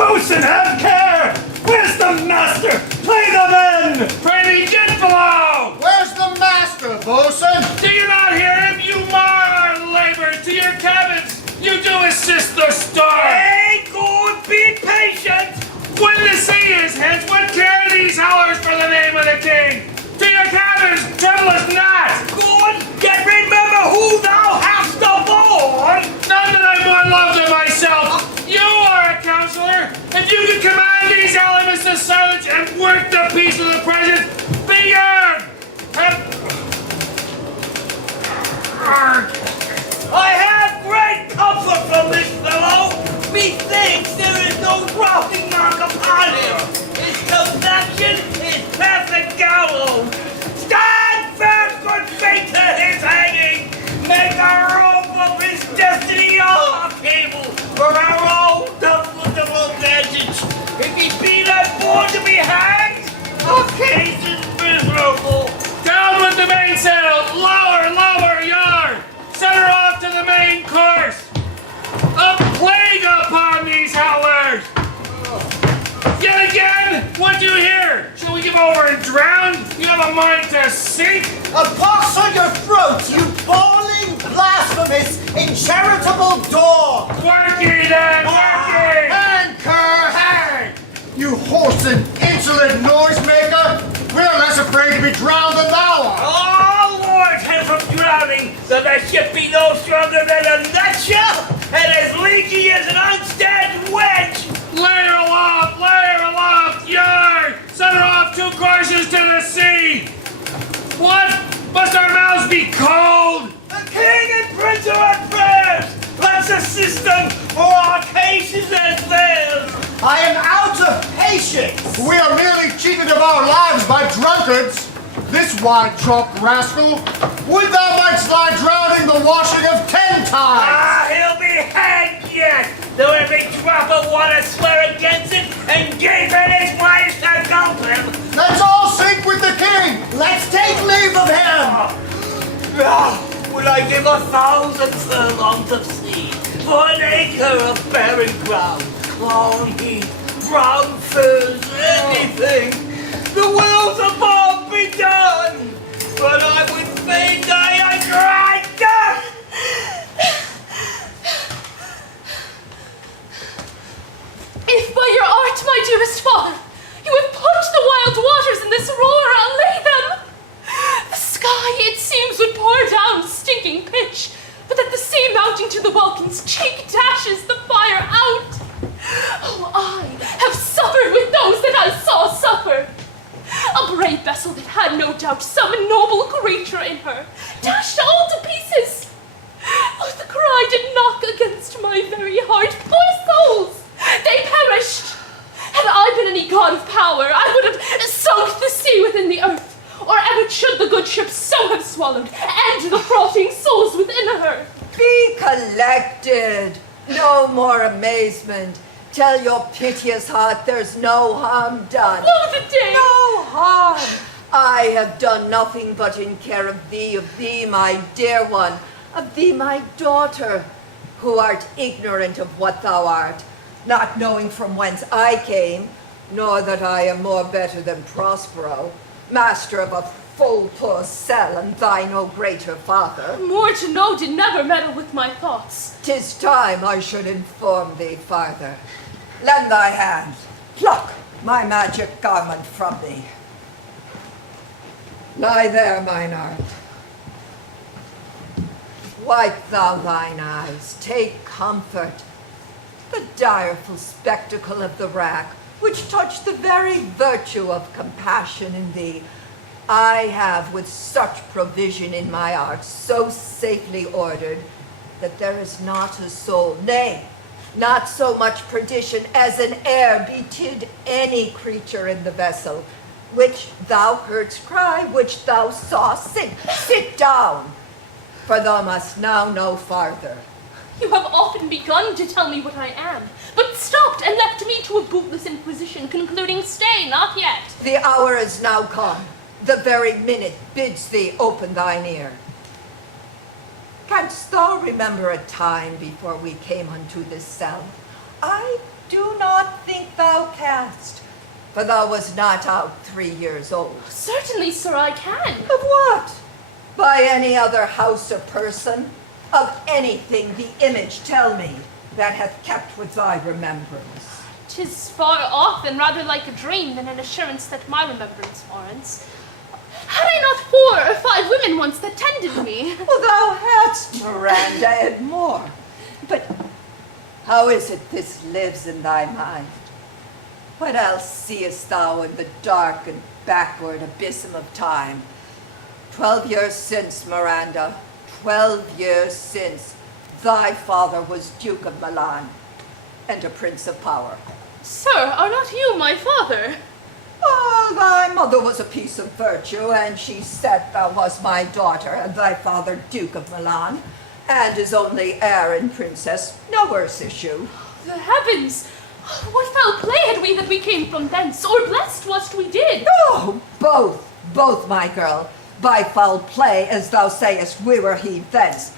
Bosun, have care! Where's the master? Play the men! Pray get below! Where's the master, bosun? Do you not hear him? You mar our labor to your cabins. You do assist the star. Hey, good, be patient. When the sea is hence, what care these hours for the name of the king? To your cabins, trouble us not. Good, yet remember who thou hast aboard. None that I more love than myself. You are a counselor, and you can command these elements to silence and work the peace of the present. Be yours. I have great comfort from this fellow. Methinks there is no dropping mark upon him. His complexion is perfect gallows. Stand firm, good fate to his hanging. Make a rope of his destiny our cable for our own comfortable advantage. If he be not born to be hanged, our case is miserable. Down with the mainsail! Lower, lower, yard! Set her off to the main course! A plague upon these howlers! Yet again, what do you hear? Shall we give over and drown? You have a mind to sink? A box on your throat, you bawling, blasphemous, incharitable dog! Worky then, worky! Anchor, hang! You wholesome, insolent noisemaker! We're less afraid to be drowned than thou art! Oh, Lord, help from drowning, that the ship be no stronger than a nutshell, and as leaky as an unstabbed wedge. Lay her aloft, yard! Set her off 2 courses to the sea! What? Must our mouths be cold? The king and prince are at prayers. Let's assist them, for our case is as theirs. I am out of patience! We are merely cheated of our lives by drunkards! This wine-chalk rascal, would thou mightst lie drowning the washing of 10 times! Ah, he'll be hanged yet, though every drop of water swear against it, and gape at his wives to gulp him. Let's all sink with the king! Let's take leave of him! Would I give 1,000 furlongs of sea for an acre of barren ground, long heath, brown furs, anything? The wills above be done, but I would fain die a dry death. If by your art, my dearest father, you have put the wild waters in this roar, allay them. The sky, it seems, would pour down stinking pitch, but that the sea mounting to the welkin's cheek dashes the fire out. Oh, I have suffered with those that I saw suffer. A brave vessel that had no doubt some noble creature in her, dashed all to pieces. Oh, the cry did knock against my very heart. Poor souls, they perished. Had I been any god of power, I would have sunk the sea within the earth, or ever should the good ship so have swallowed, and the frothing souls within her. Be collected. No more amazement. Tell your piteous heart there's no harm done. Woe the day! No harm. I have done nothing but in care of thee, my dear one, of thee, my daughter, who art ignorant of what thou art, not knowing from whence I came, nor that I am more better than Prospero, master of a full poor cell, and thy no greater father. More to know did never meddle with my thoughts. 'Tis time I should inform thee farther. Lend thy hand. Pluck my magic garment from thee. Lie there, mine art. Wipe thou thine eyes. Take comfort. The direful spectacle of the rack, which touched the very virtue of compassion in thee, I have with such provision in my art so safely ordered that there is not a soul, nay, not so much perdition as an air betid any creature in the vessel, which thou heardst cry, which thou sawest sink. Sit down, for thou must now know farther. You have often begun to tell me what I am, but stopped and left me to a bootless inquisition, concluding, stay, not yet. The hour is now come. The very minute bids thee open thine ear. Canst thou remember a time before we came unto this cell? I do not think thou canst, for thou was not out 3 years old. Certainly, sir, I can. Of what? By any other house or person? Of anything the image tell me that hath kept with thy remembrance? 'Tis far off and rather like a dream than an assurance that my remembrance warrants. Had I not 4 or 5 women once that tended me? Well, thou hadst, Miranda, and more. But how is it this lives in thy mind? What else seest thou in the dark and backward abysm of time? 12 years since, Miranda, 12 years since, thy father was Duke of Milan and a prince of power. Sir, are not you my father? Oh, thy mother was a piece of virtue, and she said thou was my daughter, and thy father Duke of Milan, and his only heir and princess, no worse issue. The heavens! What foul play had we that we came from thence, or blessed was't we did? Oh, both, my girl. By foul play, as thou sayest, we were heaved thence,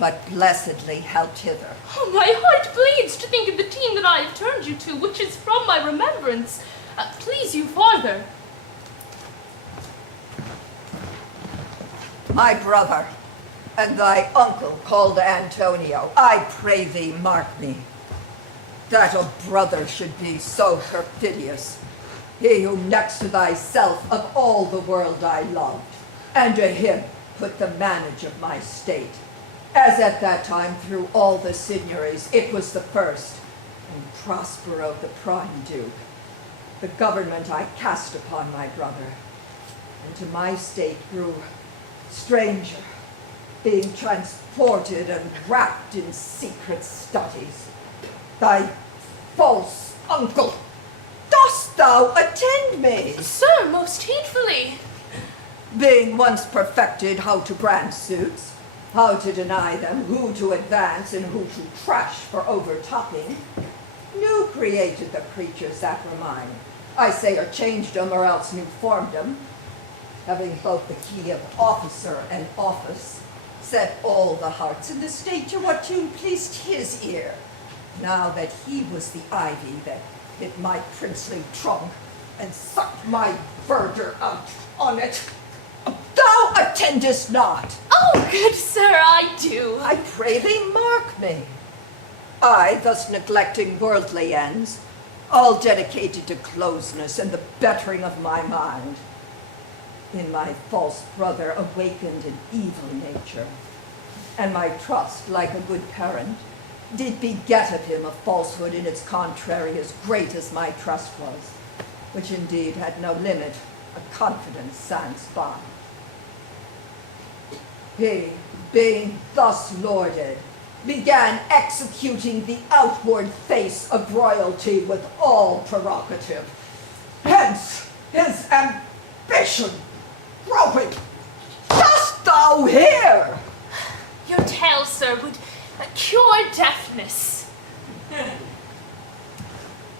but blessedly helped hither. Oh, my heart bleeds to think of the team that I have turned you to, which is from my remembrance. Please you farther. My brother, and thy uncle called Antonio, I pray thee mark me, that a brother should be so perfidious, he who next to thyself of all the world I loved, and to him put the manage of my state, as at that time through all the signories it was the first, and Prospero the prime duke. The government I cast upon my brother, and to my state grew stranger, being transported and wrapped in secret studies. Thy false uncle, dost thou attend me? Sir, most heedfully. Being once perfected how to brand suits, how to deny them, who to advance and who to trash for overtopping, new created the creatures that were mine. I say or changed them or else new formed them, having both the key of officer and office, set all the hearts in the state to what tune pleased his ear. Now that he was the ivy that hit my princely trunk and sucked my verdure out on it, thou attendest not. Oh, good sir, I do. I pray thee mark me. I, thus neglecting worldly ends, all dedicated to closeness and the bettering of my mind, in my false brother awakened an evil nature, and my trust, like a good parent, did beget of him a falsehood in its contrary as great as my trust was, which indeed had no limit, a confidence sans bond. He, being thus lorded, began executing the outward face of royalty with all prerogative. Hence his ambition growing. Dost thou hear? Your tale, sir, would cure deafness.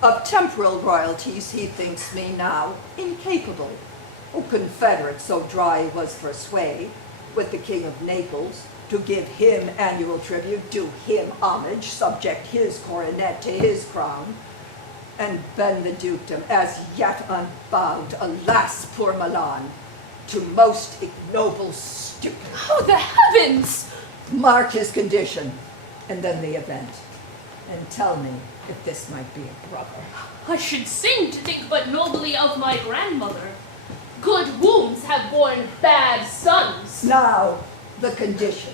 Of temporal royalties he thinks me now incapable. O confederate, so dry he was for sway, with the King of Naples, to give him annual tribute, do him homage, subject his coronet to his crown, and bend the dukedom as yet unbowed, alas, poor Milan, to most ignoble stupid. Oh, the heavens! Mark his condition, and then the event, and tell me if this might be a brother. I should sing to think but nobly of my grandmother. Good wombs have borne bad sons. Now, the condition.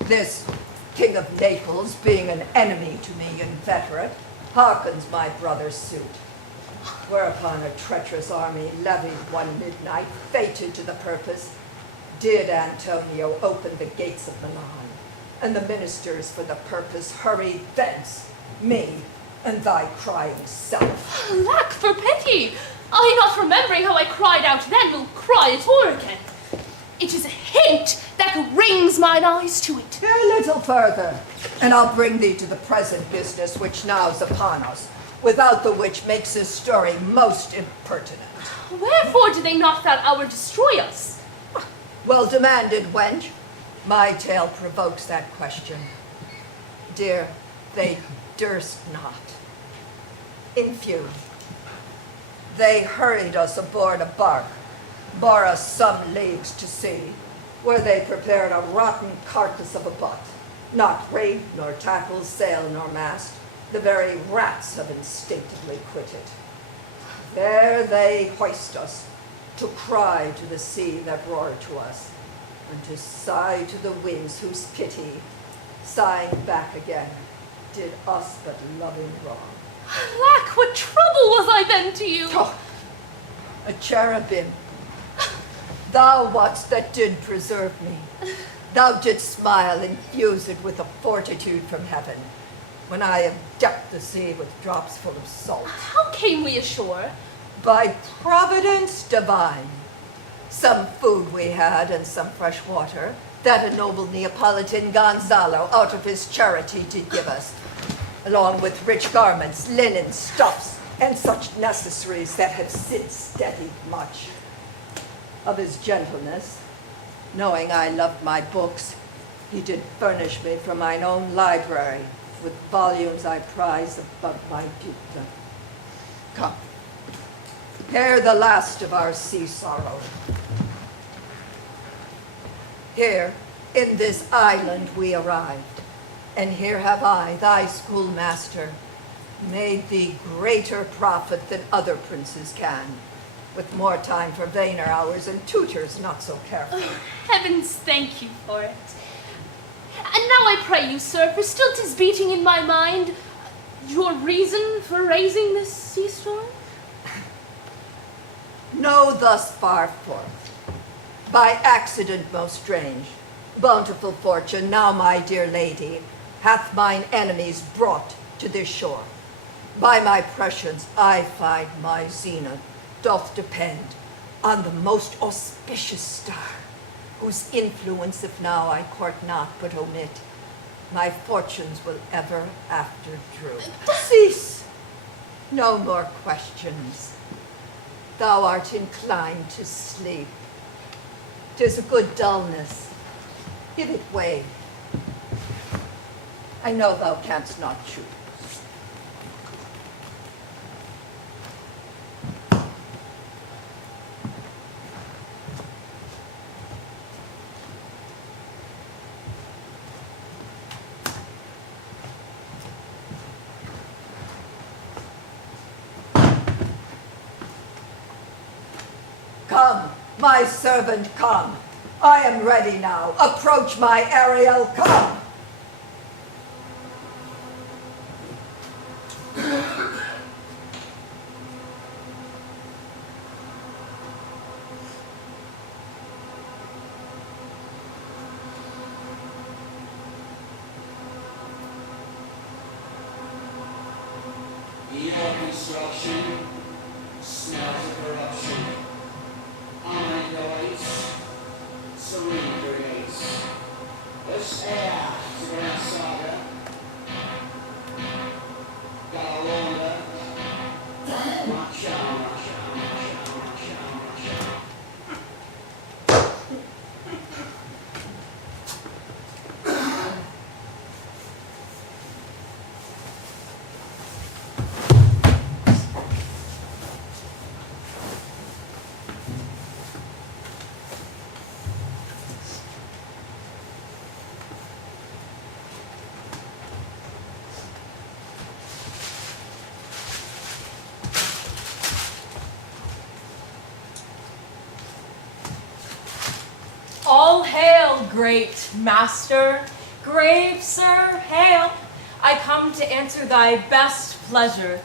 This King of Naples, being an enemy to me inveterate, hearkens my brother's suit. Whereupon a treacherous army levied one midnight, fated to the purpose, did Antonio open the gates of Milan, and the ministers for the purpose hurried thence, me and thy crying self. Lack for pity! I, not remembering how I cried out then, will cry it o'er again. It is a hint that rings mine eyes to it. A little further, and I'll bring thee to the present business which now's upon us, without the which makes this story most impertinent. Wherefore do they not that hour destroy us? Well demanded, wench. My tale provokes that question. Dear, they durst not. In few, they hurried us aboard a bark, bore us some leagues to sea, where they prepared a rotten carcass of a butt, not rate nor tackle, sail nor mast, the very rats have instinctively quitted. There they hoist us, to cry to the sea that roared to us, and to sigh to the winds whose pity, sighing back again, did us but loving wrong. Alack, what trouble was I then to you? Oh, a cherubim, thou wast that did preserve me. Thou didst smile, infused with a fortitude from heaven, when I have decked the sea with drops full of salt. How came we ashore? By providence divine. Some food we had and some fresh water, that a noble Neapolitan Gonzalo out of his charity did give us, along with rich garments, linen, stuffs, and such necessaries that have since steadied much. Of his gentleness, knowing I loved my books, he did furnish me from mine own library with volumes I prize above my dukedom. Come, hear the last of our sea sorrow. Here, in this island we arrived, and here have I, thy schoolmaster, made thee greater profit than other princes can, with more time for vainer hours and tutors not so careful. Oh, heavens thank you for it. And now I pray you, sir, for still 'tis beating in my mind, your reason for raising this sea storm? Know thus far forth, by accident most strange, bountiful fortune, now my dear lady, hath mine enemies brought to this shore. By my prescience I find my zenith doth depend on the most auspicious star, whose influence if now I court not but omit, my fortunes will ever after drew. Cease, no more questions. Thou art inclined to sleep. 'Tis a good dullness. Give it way. I know thou canst not choose. Come, my servant, come. I am ready now. Approach my Ariel, come. Evil construction, smells of corruption, honor noise, serene grace. This air to Grand Saga, Galonda, Macha. All hail, great master, grave sir, hail. I come to answer thy best pleasure,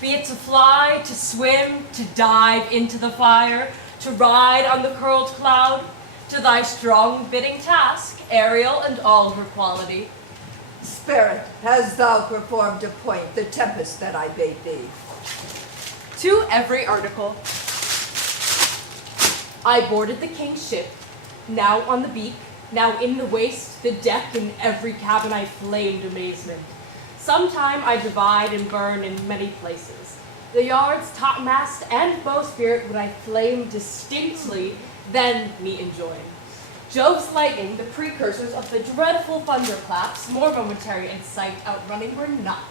be it to fly, to swim, to dive into the fire, to ride on the curled cloud, to thy strong bidding task, Ariel and all her quality. Spirit, hast thou performed to point the tempest that I bade thee? To every article. I boarded the king's ship, now on the beak, now in the waist, the deck, in every cabin I flamed amazement. Sometime I divide and burn in many places. The yards, topmast, and bowsprit would I flame distinctly, then me enjoin. Jove's lightning, the precursors of the dreadful thunderclaps, more momentary in sight, outrunning were not.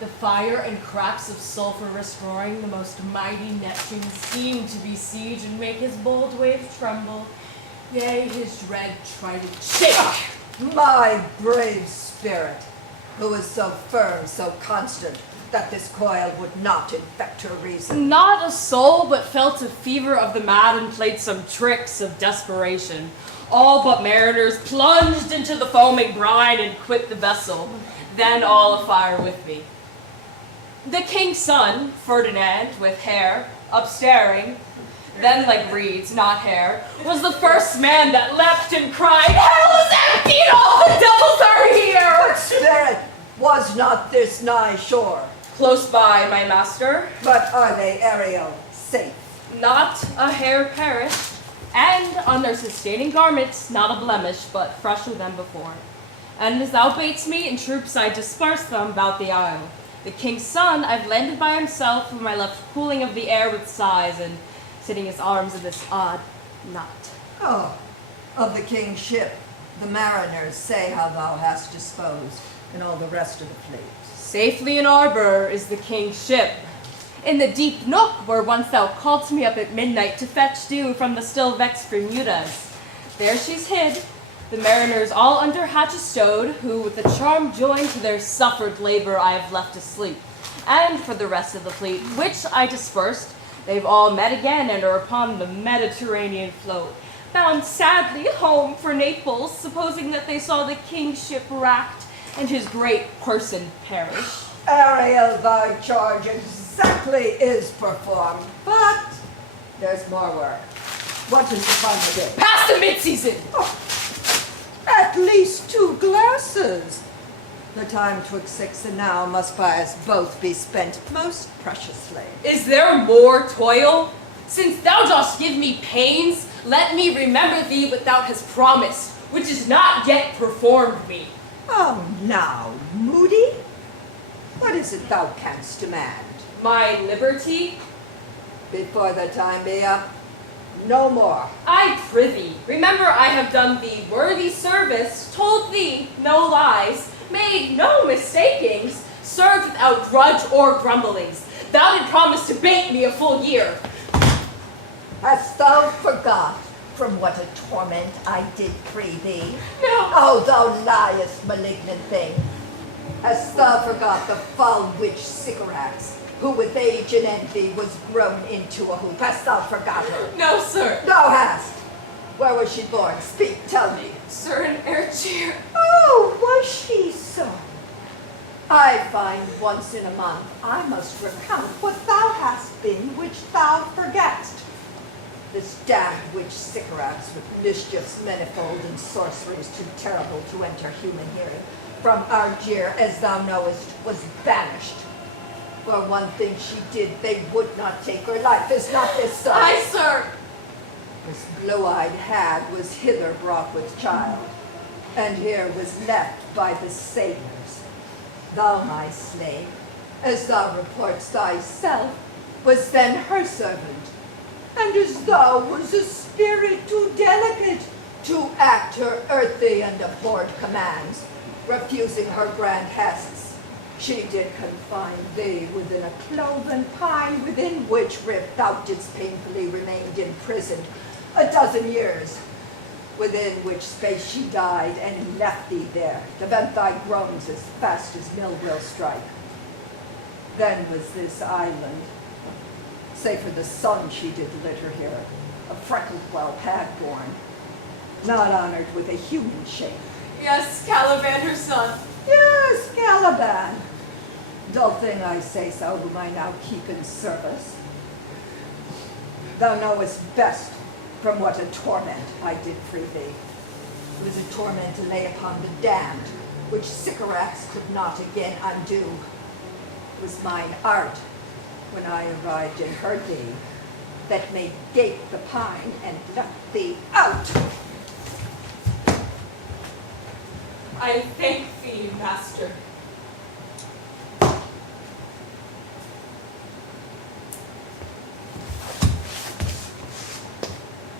The fire and cracks of sulphurous roaring, the most mighty Neptune seemed to besiege and make his bold waves tremble, yea, his dread trident shake. My brave spirit, who is so firm, so constant, that this coil would not infect her reason. Not a soul but felt a fever of the mad and played some tricks of desperation. All but mariners plunged into the foaming brine and quit the vessel, then all afire with me. The king's son, Ferdinand, with hair, upstaring, then like reeds, not hair, was the first man that leapt and cried, "Hell is empty and all the devils are here!" But spirit, was not this nigh shore? Close by, my master. But are they, Ariel, safe? Not a hair perished, and on their sustaining garments not a blemish, but fresher than before. And as thou badest me, in troops I dispersed them about the isle. The king's son I've landed by himself, whom I left cooling of the air with sighs, and sitting his arms in this odd knot. Oh, of the king's ship, the mariners say how thou hast disposed, and all the rest of the fleet. Safely in arbor is the king's ship. In the deep nook where once thou calledst me up at midnight to fetch dew from the still vexed Bermudas. There she's hid, the mariners all under hatches stowed, who with the charm joined to their suffered labor I have left asleep. And for the rest of the fleet, which I dispersed, they've all met again and are upon the Mediterranean float, bound sadly home for Naples, supposing that they saw the king's ship wracked and his great person perish. Ariel, thy charge exactly is performed, but there's more work. What is the time of day? Past the mid-season! At least 2 glasses. The time 'twixt 6 and now must by us both be spent most preciously. Is there more toil? Since thou dost give me pains, let me remember thee what thou hast promised, which is not yet performed me. Oh, now, Moody, what is it thou canst demand? My liberty? Before the time be up, no more. I prithee, remember I have done thee worthy service, told thee no lies, made no mistakings, served without grudge or grumblings. Thou did promise to bait me a full year. Hast thou forgot from what a torment I did free thee? No. Oh, thou liest, malignant thing. Hast thou forgot the foul witch Sycorax, who with age and envy was grown into a hoop? Hast thou forgot her? No, sir. Thou hast. Where was she born? Speak, tell me. Sir, in Ayrshire. Oh, was she so? I find once in a month I must recount what thou hast been, which thou forgettest. This damned witch Sycorax, with mischiefs manifold and sorceries too terrible to enter human hearing, from Argier, as thou knowest, was banished. For one thing she did, they would not take her life. Is not this so? Aye, sir. This blue-eyed hag was hither brought with child, and here was left by the sailors. Thou, my slave, as thou reportst thyself, was then her servant, and as thou was a spirit too delicate to act her earthly and abhorred commands, refusing her grand hests, she did confine thee within a cloven pine, within which rift thou didst painfully remained imprisoned 12 years, within which space she died and left thee there, to vent thy groans as fast as mill will strike. Then was this island, save for the sun she did litter here, a freckled whelp hag born, not honored with a human shape. Yes, Caliban, her son. Yes, Caliban. Dull thing I say so, whom I now keep in service. Thou knowest best from what a torment I did free thee. It was a torment to lay upon the damned, which Sycorax could not again undo. It was mine art, when I arrived and heard thee, that made gape the pine and left thee out. I thank thee, master.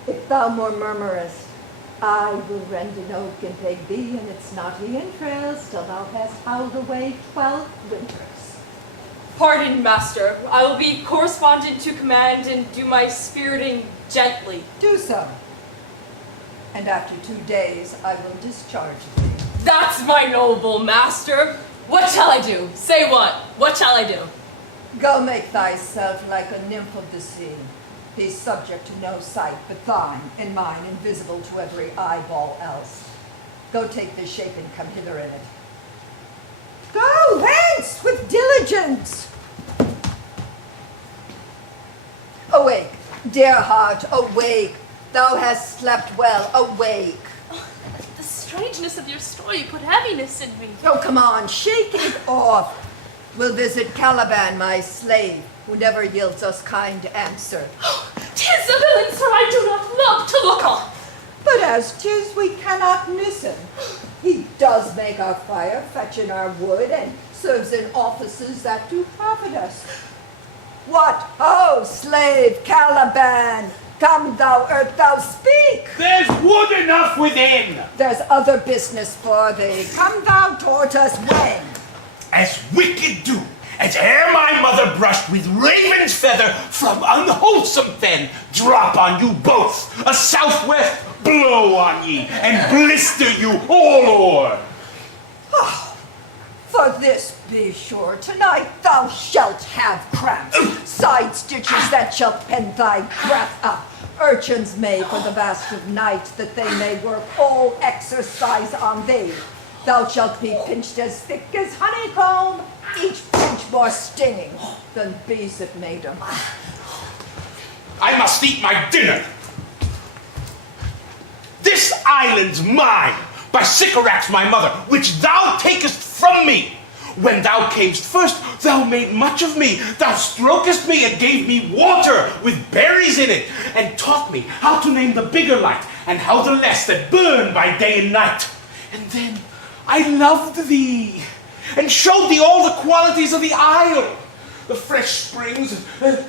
If thou more murmurest, I will rend an oak and take thee in its knotty entrails till thou hast howled away 12 winters. Pardon, master. I will be correspondent to command and do my spiriting gently. Do so. And after 2 days, I will discharge thee. That's my noble master. What shall I do? Say what? What shall I do? Go make thyself like a nymph of the sea. Be subject to no sight but thine and mine, invisible to every eyeball else. Go take this shape and come hither in it. Go hence with diligence. Awake, dear heart, awake. Thou hast slept well, awake. The strangeness of your story put heaviness in me. Oh, come on, shake it off. We'll visit Caliban, my slave, who never yields us kind answer. 'Tis a villain, sir, I do not love to look on. But as 'tis, we cannot miss him. He does make our fire, fetch in our wood, and serves in offices that do profit us. What ho, slave Caliban! Come, thou art thou speak! There's wood enough within. There's other business for thee. Come thou toward us when? As wicked do, as ere my mother brushed with raven's feather from unwholesome fen, drop on you both, a southwest blow on ye, and blister you all o'er. For this be sure, tonight thou shalt have cramps, side stitches that shall pent thy breath up. Urchins may for the vast of night, that they may work all exercise on thee. Thou shalt be pinched as thick as honeycomb, each pinch more stinging than bees that made 'em. I must eat my dinner. This island's mine, by Sycorax my mother, which thou takest from me. When thou camest first, thou made much of me. Thou strokest me and gave me water with berries in it, and taught me how to name the bigger light, and how the less that burn by day and night. And then I loved thee, and showed thee all the qualities of the isle. The fresh springs,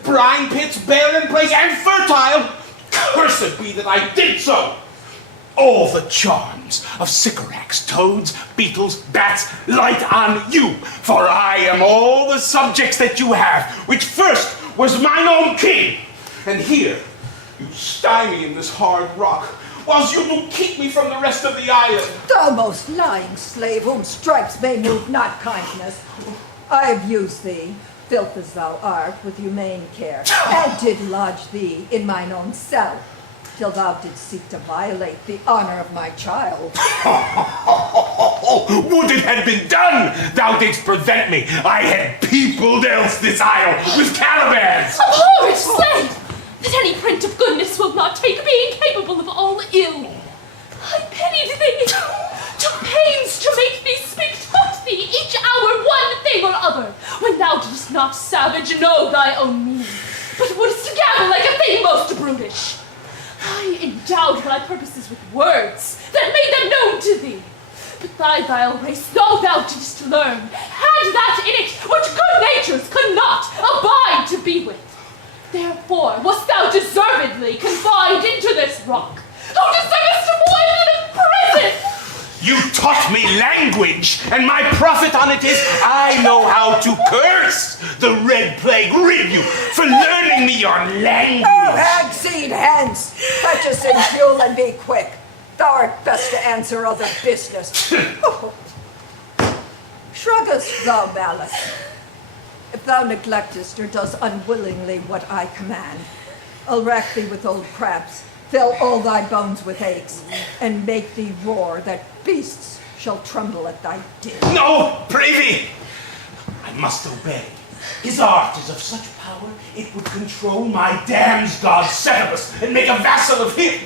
brine pits, barren place, and fertile. Cursed be that I did so. All the charms of Sycorax, toads, beetles, bats, light on you, for I am all the subjects that you have, which first was mine own king. And here you stymie in this hard rock, whilst you do keep me from the rest of the island. Thou most lying slave, whom stripes may move not kindness. I have used thee, filth as thou art, with humane care, and did lodge thee in mine own cell, till thou didst seek to violate the honor of my child. Would it had been done! Thou didst prevent me. I had peopled else this isle with Calibans. Abhorrent slave! That any print of goodness will not take, being capable of all ill. I pitied thee, took pains to make thee speak, taught thee each hour one thing or other, when thou didst not savage know thy own meaning, but wouldst gabble like a thing most brutish. I endowed thy purposes with words that made them known to thee. But thy vile race, though thou didst learn, had that in it which good natures could not abide to be with. Therefore wast thou deservedly confined into this rock. Thou deservest more than a prison! You taught me language, and my profit on it is I know how to curse. The red plague rid you for learning me your language. Oh, hag seed hence! Fetch us in fuel and be quick. Thou art best to answer other business. Shruggest thou, malice? If thou neglectest or dost unwillingly what I command, I'll rack thee with old cramps, fill all thy bones with aches, and make thee roar that beasts shall tremble at thy din. No, prithee! I must obey. His art is of such power, it would control my damned god Setebus and make a vassal of him.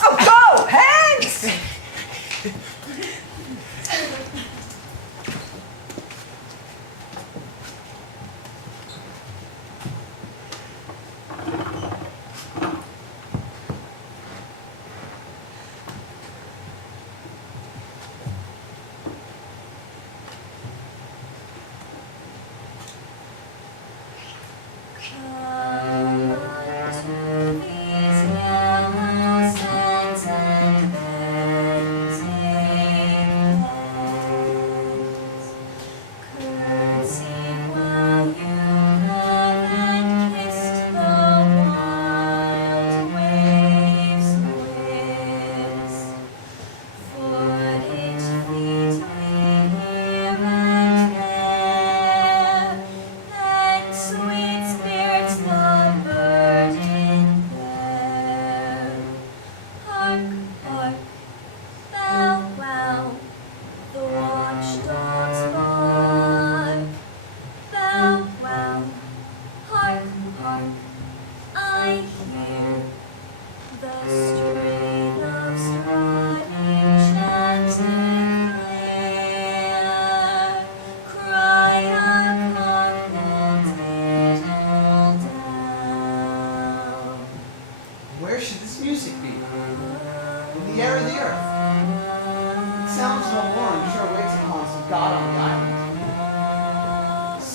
Oh, go hence! Come unto these yellow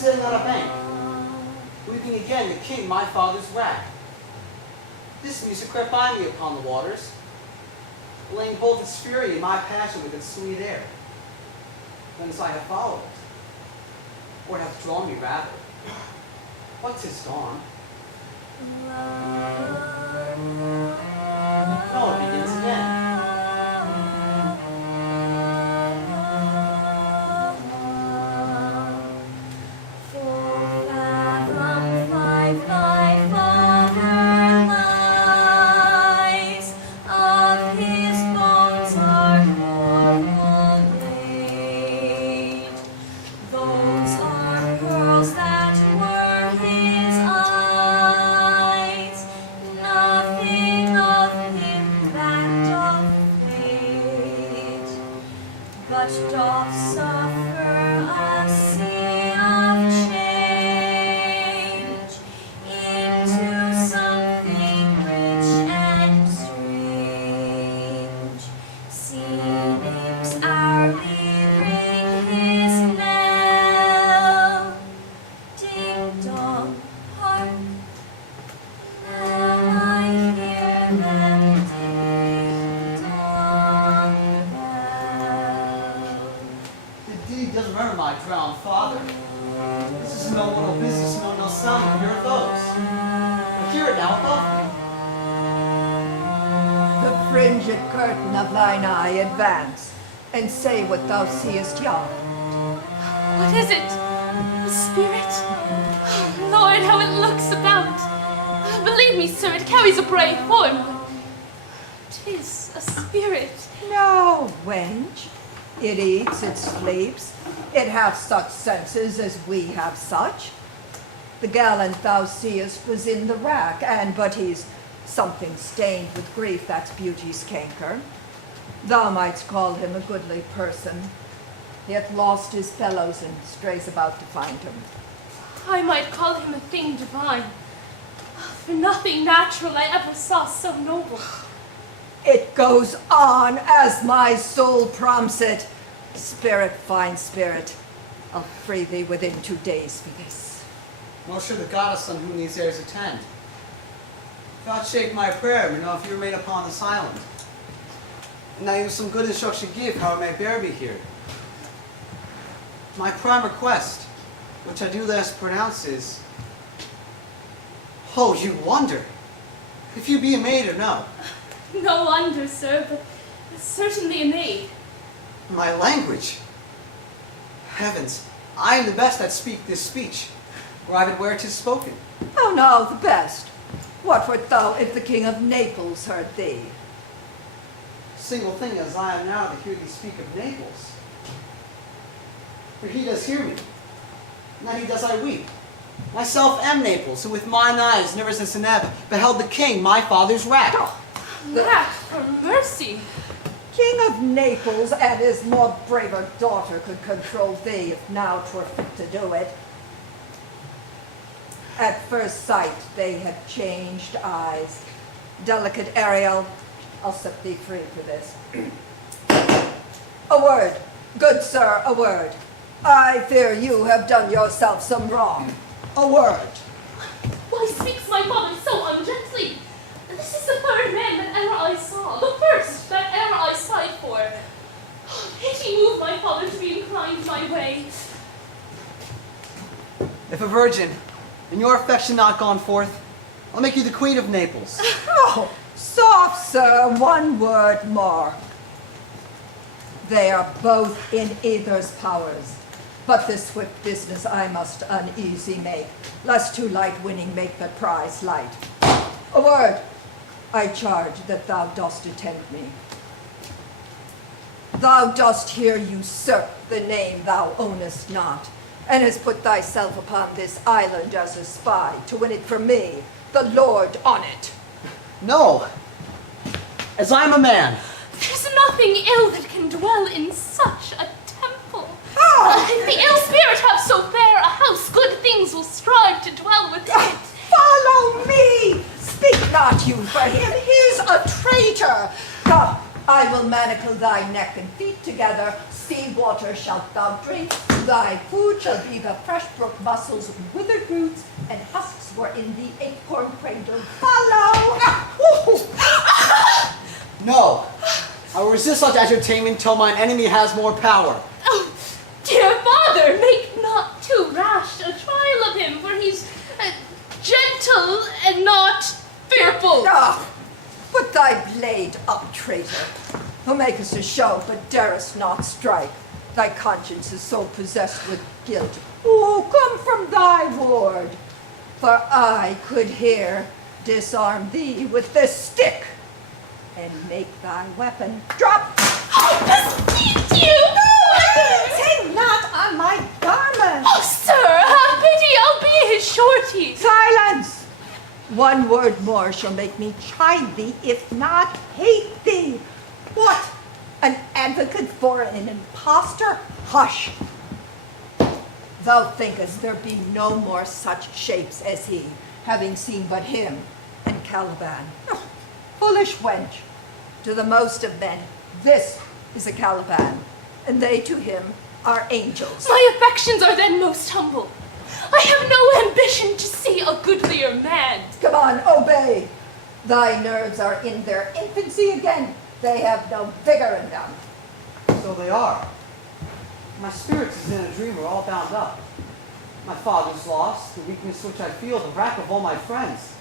sitting on a bank, weeping again the king, my father's wrath. This music crept by me upon the waters, laying hold its fury in my passion with its sweet air. Whence I have followed it, or it hath drawn me rather. What 'tis gone? No, it begins again. Advance and say what thou seest yonder. What is it? A spirit? Oh, Lord, how it looks about. Believe me, sir, it carries a brave form. 'Tis a spirit. No, wench. It eats, it sleeps. It hath such senses as we have such. The gallant thou seest was in the rack, and but he's something stained with grief, that's beauty's canker. Thou mightst call him a goodly person. He hath lost his fellows and strays about to find him. I might call him a thing divine. For nothing natural I ever saw so noble. It goes on as my soul prompts it. Spirit, fine spirit, I'll free thee within 2 days for this. Nor should the goddess on whom these airs attend vouchsafe my prayer, and know if you remain upon this island. Now you some good instruction give how I may bear me here. My prime request, which I do last pronounce, is, oh, you wonder if you be a maid or no. No wonder, sir, but certainly a maid. My language. Heavens, I am the best that speak this speech, arrived where 'tis spoken. Oh no, the best. What wert thou if the King of Naples heard thee? Single thing as I am now to hear thee speak of Naples. For he does hear me, now he does I weep. Myself am Naples, who with mine eyes never since Seneb beheld the king, my father's wrack. Lack for mercy. King of Naples and his more braver daughter could control thee if now 'twere fit to do it. At first sight they have changed eyes. Delicate Ariel, I'll set thee free for this. A word, good sir, a word. I fear you have done yourself some wrong. A word. Why speaks my father so ungently? This is the third man that ever I saw, the first that ever I sighed for. Pity move my father to be inclined my way. If a virgin, and your affection not gone forth, I'll make you the queen of Naples. Oh, soft, sir, one word more. They are both in either's powers. But this swift business I must uneasy make, lest too light winning make the prize light. A word, I charge that thou dost attend me. Thou dost here usurp the name thou ownest not, and hast put thyself upon this island as a spy to win it for me, the lord on it. No, as I'm a man. There's nothing ill that can dwell in such a temple. How? If the ill spirit have so fair a house, good things will strive to dwell within it. Follow me! Speak not you for him, he's a traitor. Come, I will will manacle thy neck and feet together. Sea water shalt thou drink. Thy food shall be the fresh brook mussels, withered roots, and husks wherein the acorn cradle follow. No. I will resist such entertainment till mine enemy has more power. Oh, dear father, make not too rash a trial of him, for he's gentle and not fearful. Ah, put thy blade up, traitor, who makest a show but darest not strike. Thy conscience is so possessed with guilt. Oh, come from thy ward, for I could here disarm thee with this stick and make thy weapon drop. I beseech you! Take not on my garment. Oh, sir, have pity, I'll be his shorty. Silence! One word more shall make me chide thee, if not hate thee. What? An advocate for an impostor? Hush! Thou thinkest there be no more such shapes as he, having seen but him and Caliban. Oh, foolish wench! To the most of men, this is a Caliban, and they to him are angels. My affections are then most humble. I have no ambition to see a goodlier man. Come on, obey. Thy nerves are in their infancy again. They have no vigor in them. So they are. My spirits as in a dream are all bound up. My father's loss, the weakness which I feel, the wrack of all my friends.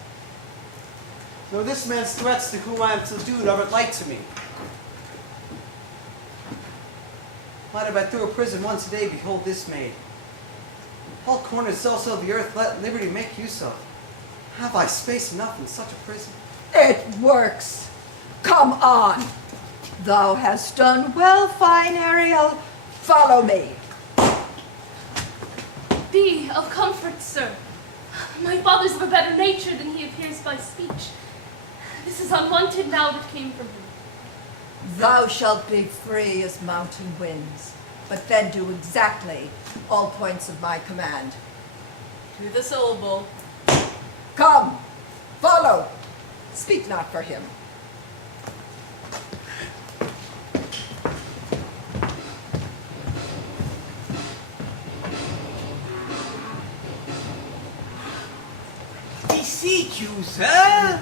Nor this man's threats to whom I am subdued are but light to me. Might have I through a prison once a day behold this maid. All corners also of the earth let liberty make use of. Have I space enough in such a prison? It works. Come on. Thou hast done well, fine Ariel. Follow me. Be of comfort, sir. My father's of a better nature than he appears by speech. This is unwanted now that came from him. Thou shalt be free as mountain winds, but then do exactly all points of my command. To the syllable. Come, follow. Speak not for him. Beseech you, sir,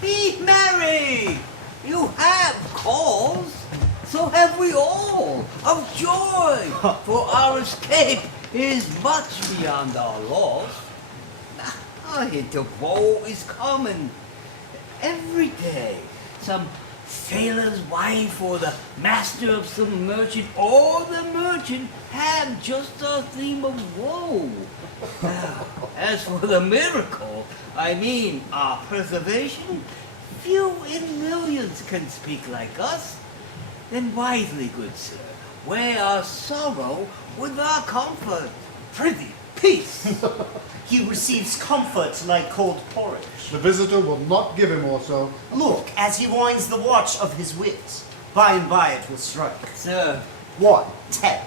be merry. You have cause, so have we all, of joy, for our escape is much beyond our loss. A hint of woe is common. Every day, some sailor's wife or the master of some merchant or the merchant have just a theme of woe. Now, as for the miracle, I mean our preservation, few in millions can speak like us. Then wisely, good sir, weigh our sorrow with our comfort. Prithee, peace. He receives comfort like cold porridge. The visitor will not give him also. Look, as he winds the watch of his wit, by and by it will strike. Sir, What? Tell.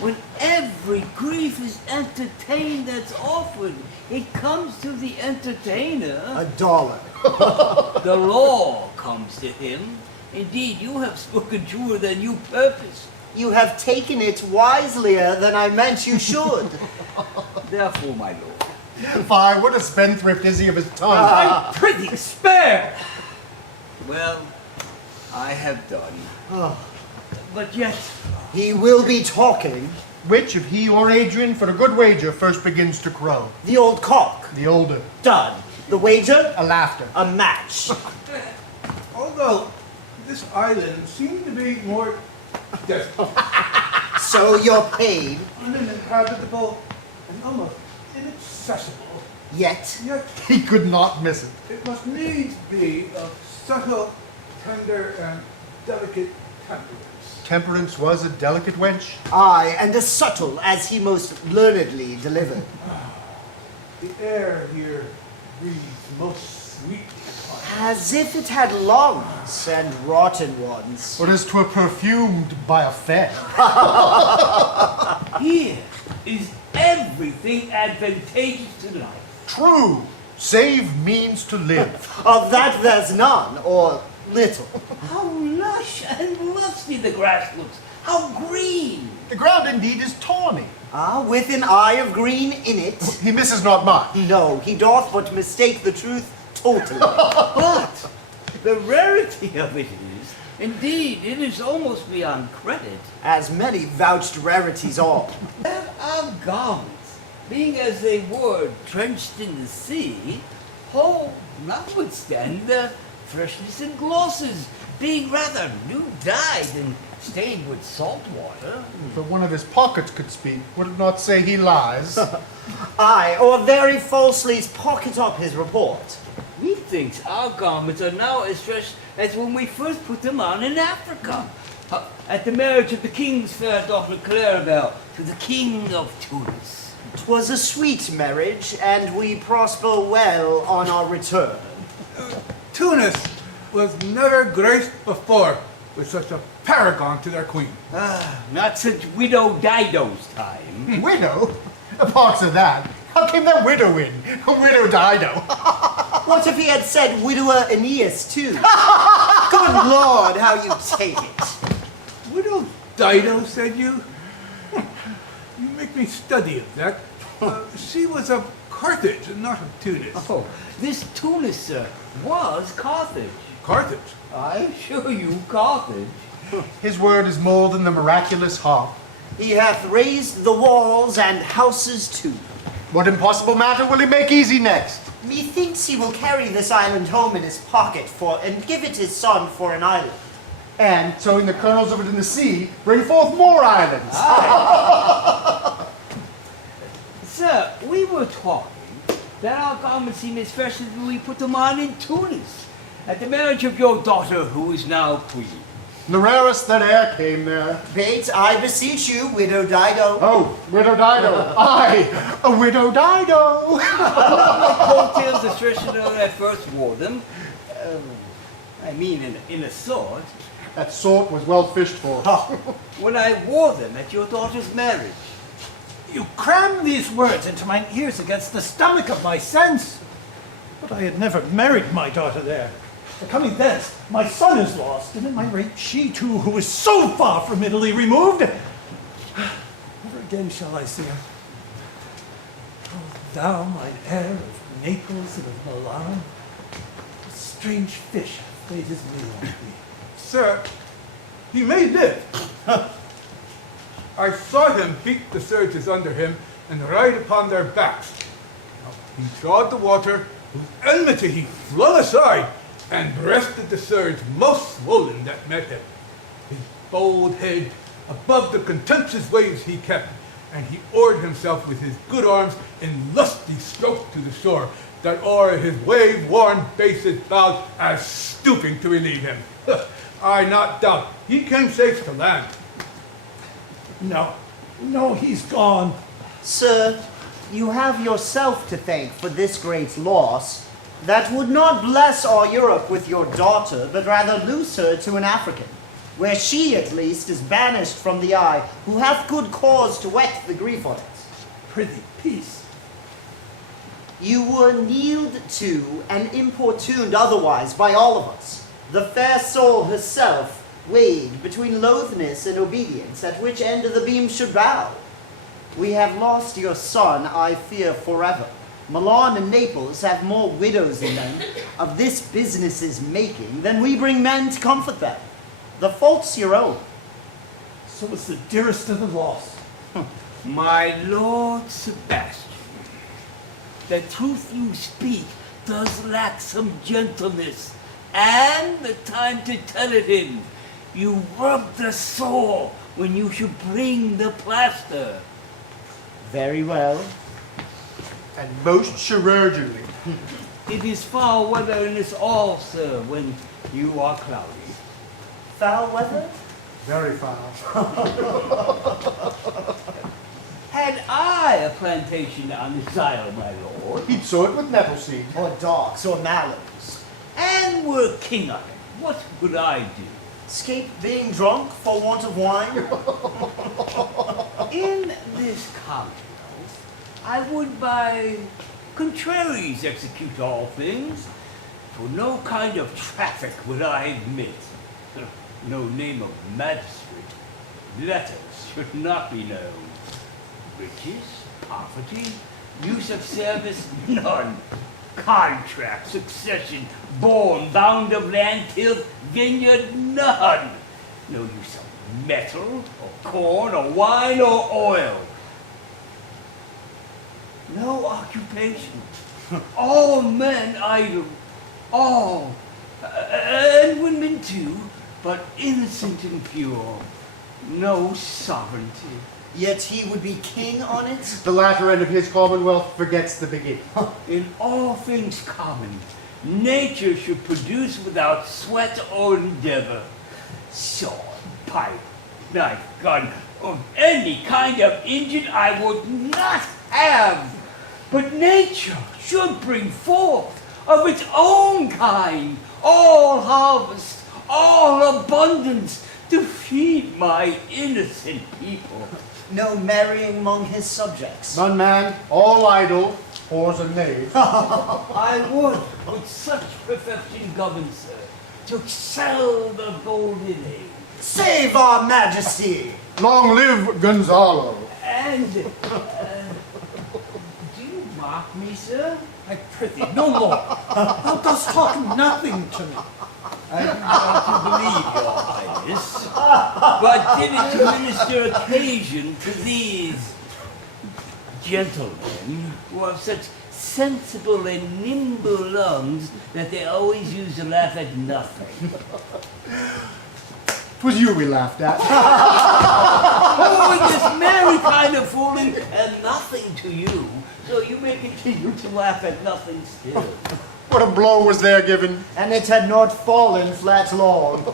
when every grief is entertained that's offered, it comes to the entertainer. $1. The law comes to him. Indeed, you have spoken truer than you purposed. You have taken it wiselier than I meant you should. Therefore, my lord, Fie, what a spendthrift is he of his tongue. I prithee spare. Well, I have done. But yet, He will be talking. Which, if he or Adrian, for a good wager, first begins to crow? The old cock. The older. Done. The wager? A laughter. A match. Although this island seemed to be more desolate, So you're paid. uninhabitable, and almost inaccessible, Yet. yet He could not miss it. it must needs be of subtle, tender, and delicate temperance. Temperance was a delicate wench. Aye, and as subtle as he most learnedly delivered. The air here breathes most sweetly upon me. As if it had lungs and rotten ones. But as 'twere perfumed by a fair. here is everything advantageous to life. True, save means to live. Of that there's none, or Little. How lush and lusty the grass looks. How green. The ground indeed is tawny. Ah, with an eye of green in it. He misses not much. No, he doth but mistake the truth totally. But the rarity of it is, indeed, it is almost beyond credit. As many vouched rarities are. That our garments, being as they were drenched in the sea, hold, notwithstanding their freshness and glosses, being rather new dyed and stained with salt water. If one of his pockets could speak, would it not say he lies? Aye, or very falsely pocket up his report. Methinks our garments are now as fresh as when we first put them on in Africa, at the marriage of the king's fair daughter Clarabelle to the king of Tunis. 'Twas a sweet marriage, and we prosper well on our return. Tunis was never graced before with such a paragon to their queen. Not since Widow Dido's time. Widow? Parts of that. How came that widow in? Widow Dido. What if he had said widower Aeneas, too? Good Lord, how you take it. Widow Dido, said you? You make me study of that. She was of Carthage and not of Tunis. Oh, this Tunis, sir, was Carthage. Carthage? I assure you, Carthage. His word is more than the miraculous harp. He hath raised the walls and houses too. What impossible matter will he make easy next? Methinks he will carry this island home in his pocket and give it his son for an island. And, sowing the kernels of it in the sea, bring forth more islands. Sir, we were talking that our garments seem as fresh as when we put them on in Tunis, at the marriage of your daughter, who is now queen. The rarest that e'er came there. Bate, I beseech you, Widow Dido. Oh, Widow Dido. Aye, a Widow Dido. Coattails as fresh as when I first wore them. I mean, in a sort. That sort was well fished for. When I wore them at your daughter's marriage. You cram these words into mine ears against the stomach of my sense. But I had never married my daughter there. Coming thence, my son is lost, and in my rape she too, who is so far from Italy, removed. Never again shall I see her. Oh, thou, mine heir of Naples and of Milan, a strange fish hath laid his meal on thee. Sir, he may live. I saw him beat the surges under him and ride upon their backs. He trod the water, with enmity he flung aside, and breasted the surge most swollen that met him. His bold head above the contentious waves he kept, and he oared himself with his good arms in lusty strokes to the shore, that o'er his wave-worn bases bowed, as stooping to relieve him. I not doubt he came safe to land. No, he's gone. Sir, you have yourself to thank for this great loss. That would not bless all Europe with your daughter, but rather lose her to an African, where she at least is banished from the eye, who hath good cause to wet the grief on it. Prithee, peace. You were kneeled to and importuned otherwise by all of us. The fair soul herself weighed between loathness and obedience, at which end of the beam should bow. We have lost your son, I fear, forever. Milan and Naples have more widows in them of this business's making than we bring men to comfort them. The fault's your own. So is the dearest of the lost. My Lord Sebastian, the truth you speak does lack some gentleness, and the time to tell it in. You rub the sore when you should bring the plaster. Very well. And most chirurgically. It is foul weather in us all, sir, when you are cloudy. Foul weather? Very foul. Had I a plantation on this isle, my lord, He'd sow it with nettle seed. Or dogs, or mallows. and were king of it, what would I do? Escape being drunk for want of wine? In this commonwealth, I would by contraries execute all things, For no kind of traffic would I admit. No name of magistrate. Letters should not be known. Riches, poverty, use of service, none. Contract, succession, born, bound of land, tilth, vineyard, none. No use of metal, or corn, or wine, or oil. No occupation. All men idle. All. And women too, but innocent and pure. No sovereignty. Yet he would be king on it? The latter end of his commonwealth forgets the beginning. In all things common, nature should produce without sweat or endeavor. Sword, pipe, knife, gun, or any kind of engine I would not have. But nature should bring forth of its own kind all harvest, all abundance to feed my innocent people. No marrying among his subjects. None, man, all idle, whores and knaves. I would, with such perfection govern, sir, to excel the golden age. Save our majesty! Long live Gonzalo. And, do you mock me, sir? I prithee, no more. Thou dost talk nothing to me. I do not to believe your highness, but did it to minister occasion to these gentlemen who have such sensible and nimble lungs that they always use to laugh at nothing. 'Twas you we laughed at. Oh, in this merry kind of fooling, and nothing to you, so you may continue to laugh at nothing still. What a blow was there given. And it had not fallen flat long.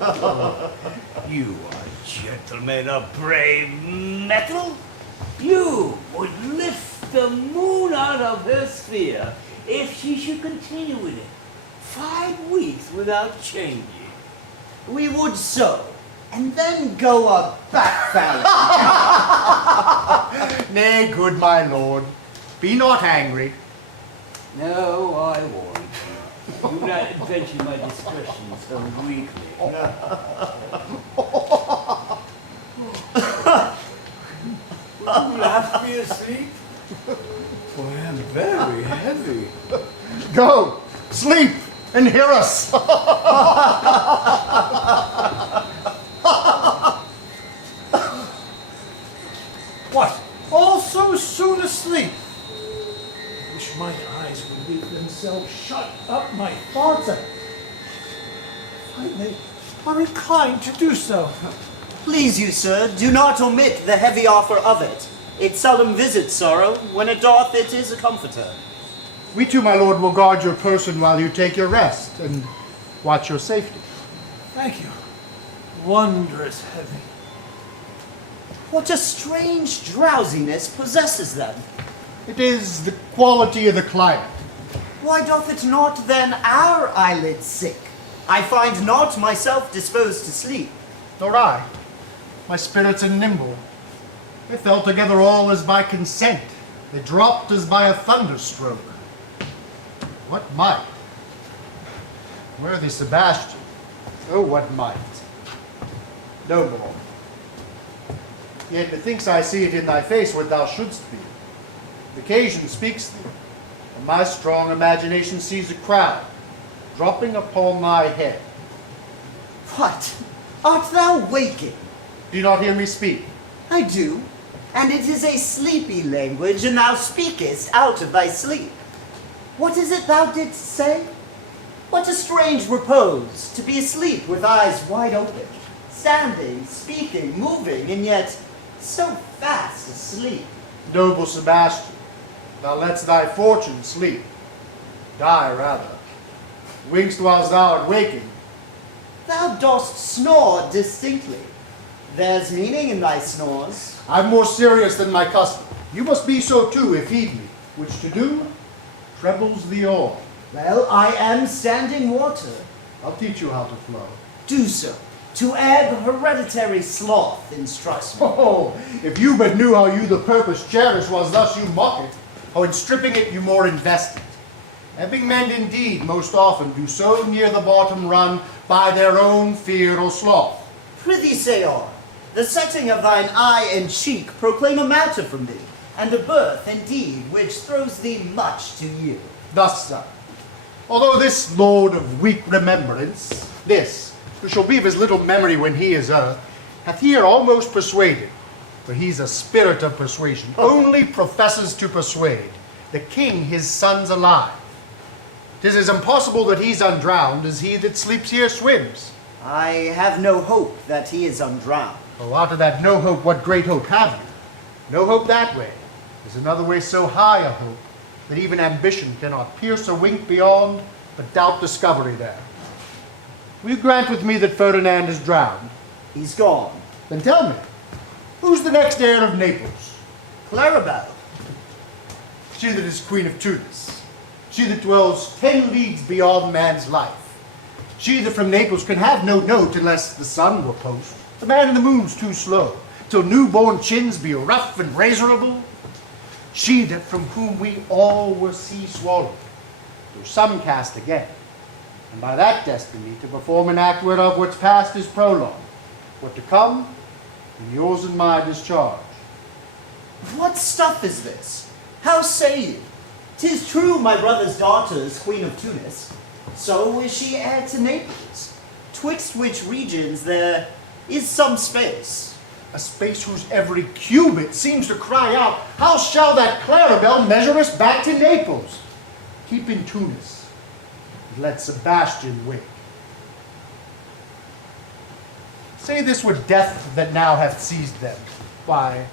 You are gentlemen of brave metal. You would lift the moon out of her sphere if she should continue in it 5 weeks without changing. We would so, and then go a back-falling. Nay, good my lord, be not angry. No, I warn you. Do not adventure my discretion so weakly. Will you laugh me asleep? For I am very heavy. Go, sleep, and hear us. What? All so soon asleep? I wish mine eyes would leave themselves shut up my thoughts and finally are inclined to do so. Please you, sir, do not omit the heavy offer of it. It seldom visits sorrow. When it doth, it is a comforter. We too, my lord, will guard your person while you take your rest and watch your safety. Thank you. Wondrous heavy. What a strange drowsiness possesses them. It is the quality of the climate. Why doth it not then our eyelids sick? I find not myself disposed to sleep. Nor I. My spirits are nimble. They fell together all as by consent. They dropped as by a thunderstroke. What might? Worthy Sebastian. Oh, what might? No more. Yet methinks I see it in thy face what thou shouldst be. The occasion speaks thee, and my strong imagination sees a crown dropping upon thy head. What? Art thou waking? Do you not hear me speak? I do, and it is a sleepy language, and thou speakest out of thy sleep. What is it thou didst say? What a strange repose, to be asleep with eyes wide open, standing, speaking, moving, and yet so fast asleep. Noble Sebastian, thou lett'st thy fortune sleep. Die rather. Winkst whilst thou art waking. Thou dost snore distinctly. There's meaning in thy snores. I'm more serious than my custom. You must be so too, if heed me, which to do trebles the oar. Well, I am standing water. I'll teach you how to flow. Do so. To ebb hereditary sloth instructs me. Oh, if you but knew how you the purpose cherish was thus you mock it, how in stripping it you more invest it. Ebbing men indeed most often do so near the bottom run by their own fear or sloth. Prithee say on. The setting of thine eye and cheek proclaim a matter from thee, and a birth indeed which throws thee much to yield. Thus, sir, although this lord of weak remembrance, this, who shall be of his little memory when he is earth, hath here almost persuaded, for he's a spirit of persuasion, only professes to persuade, the king his sons alive. 'Tis as impossible that he's undrowned as he that sleeps here swims. I have no hope that he is undrowned. Oh, out of that no hope, what great hope have you? No hope that way. There's another way so high a hope that even ambition cannot pierce a wink beyond, but doubt discovery there. Will you grant with me that Ferdinand is drowned? He's gone. Then tell me, who's the next heir of Naples? Clarabelle. She that is Queen of Tunis. She that dwells 10 leagues beyond man's life. She that from Naples can have no note unless the sun were post. The man in the moon's too slow, till newborn chins be rough and razorable. She that from whom we all were sea swallowed, though some cast again, and by that destiny to perform an act whereof what's past is prologue, what to come, in yours and my discharge. What stuff is this? How say you? 'Tis true my brother's daughter is Queen of Tunis, so is she heir to Naples, twixt which regions there is some space. A space whose every cubit seems to cry out, how shall that Clarabelle measure us back to Naples? Keep in Tunis, and let Sebastian wake. Say this were death that now hath seized them. Why,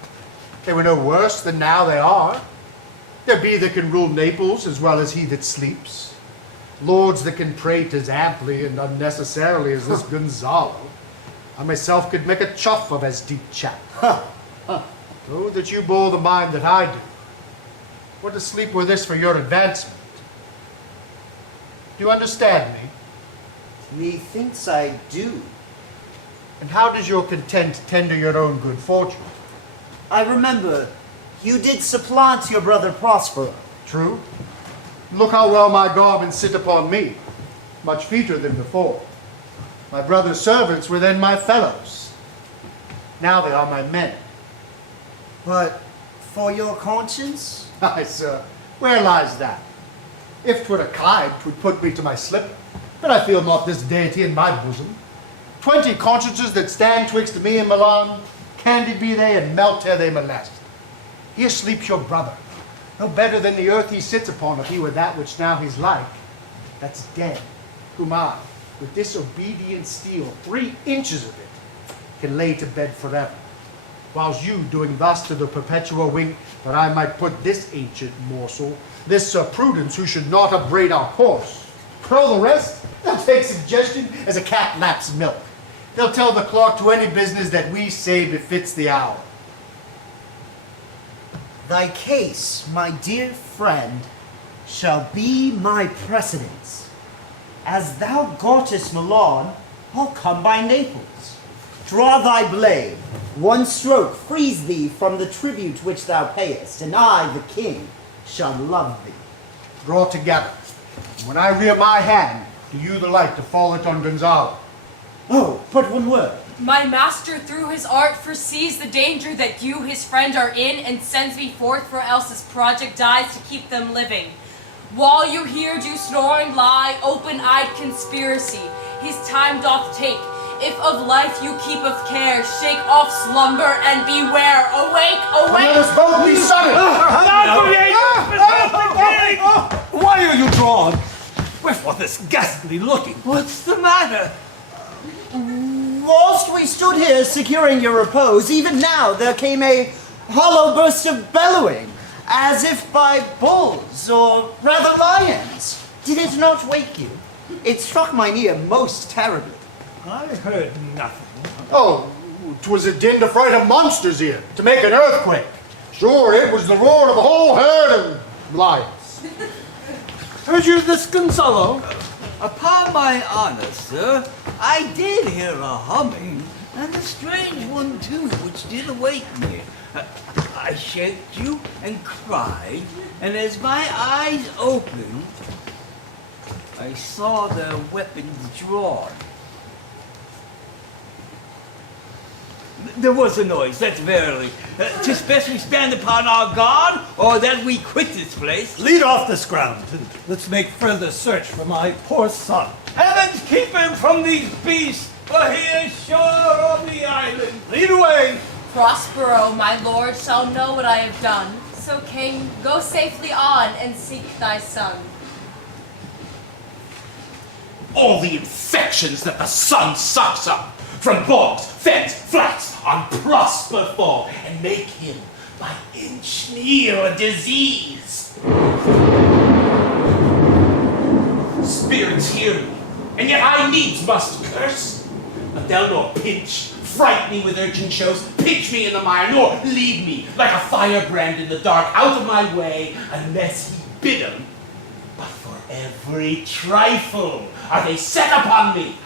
they were no worse than now they are. There be that can rule Naples as well as he that sleeps. Lords that can prate as amply and unnecessarily as this Gonzalo. I myself could make a chuff of as deep chat. Oh, that you bore the mind that I do. What a sleep were this for your advancement. Do you understand me? Methinks I do. And how does your content tender your own good fortune? I remember you did supplant your brother Prospero. True. Look how well my garments sit upon me, much feeter than before. My brother's servants were then my fellows. Now they are my men. But for your conscience? Aye, sir, where lies that? If 'twere a kite, 'twould put me to my slipper. But I feel not this deity in my bosom. 20 consciences that stand twixt me and Milan, candy be they, and melt ere they molest. Here sleeps your brother, no better than the earth he sits upon if he were that which now he's like. That's dead, whom I, with disobedient steel, 3 inches of it, can lay to bed forever. Whilst you, doing thus to the perpetual wink, that I might put this ancient morsel, this Sir Prudence, who should not upbraid our course. For all the rest, they'll take suggestion as a cat laps milk. They'll tell the clock to any business that we say befits the hour. Thy case, my dear friend, shall be my precedence. As thou gottest Milan, I'll come by Naples. Draw thy blade, one stroke frees thee from the tribute which thou payest, and I, the king, shall love thee. Draw together. And when I rear my hand, do you the like to fall it on Gonzalo. Oh, but one word. My master through his art foresees the danger that you, his friend, are in, and sends me forth for else his project dies to keep them living. While you here do snoring lie, open-eyed conspiracy, his time doth take. If of life you keep of care, shake off slumber and beware. Awake, awake! Let us both be summoned! Why are you drawn? Wherefore this ghastly looking? What's the matter? Whilst we stood here securing your repose, even now there came a hollow burst of bellowing, as if by bulls, or rather lions. Did it not wake you? It struck mine ear most terribly. I heard nothing. Oh, 'twas a din to fright a monster's ear, to make an earthquake. Sure, it was the roar of a whole herd of lions. Heard you this, Gonzalo? Upon my honor, sir, I did hear a humming, and a strange one too, which did awake me. I shaked you and cried, and as my eyes opened, I saw the weapons drawn. There was a noise, that's verily. 'Tis best we stand upon our guard, or that we quit this place. Lead off this ground, and let's make further search for my poor son. Heavens keep him from these beasts, for he is sure on the island. Lead away! Prospero, my lord, shall know what I have done. So, king, go safely on and seek thy son. All the infections that the sun sucks up from bogs, fens, flats on Prosper fall and make him by inch near a disease. Spirits hear me, and yet I needs must curse. But they'll nor pinch, fright me with urgent shows, pitch me in the mire, nor lead me like a firebrand in the dark out of my way unless he bid 'em. But for every trifle are they set upon me,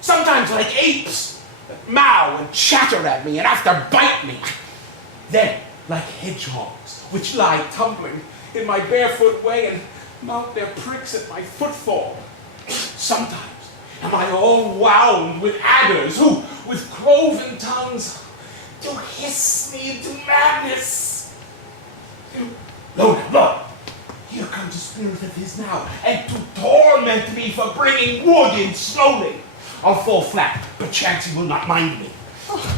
sometimes like apes, that mow and chatter at me and after bite me. Then, like hedgehogs, which lie tumbling in my barefoot way and mount their pricks at my footfall. Sometimes am I all wound with adders, who, with cloven tongues, do hiss me into madness. Lo, here comes a spirit of his now, and to torment me for bringing wood in slowly. I'll fall flat, but chance he will not mind me.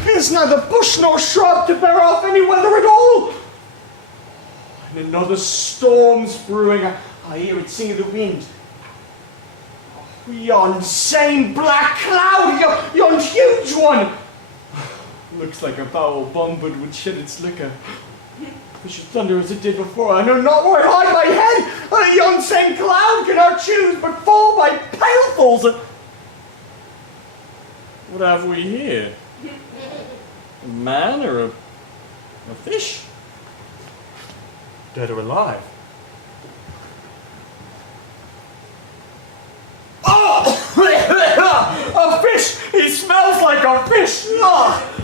There's neither bush nor shrub to bear off any weather at all. And another storm's brewing. I hear it sing of the wind. Yon same black cloud, yon huge one. Looks like a foul bombard would shed its liquor. It should thunder as it did before. I know not where to hide my head. Yon same cloud cannot choose but fall by pailfuls. What have we here? A man or a fish? Dead or alive? Oh! A fish! He smells like a fish!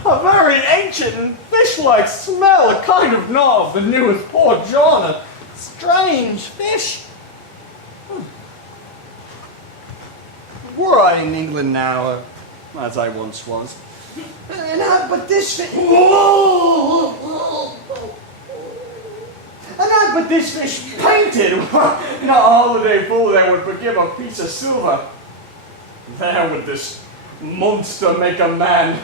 A very ancient and fish-like smell, a kind of gnaw of the newest Port John, a strange fish. Were I in England now, as I once was, but this fish... But this fish painted, not a holiday fool that would forgive a piece of silver. There would this monster make a man.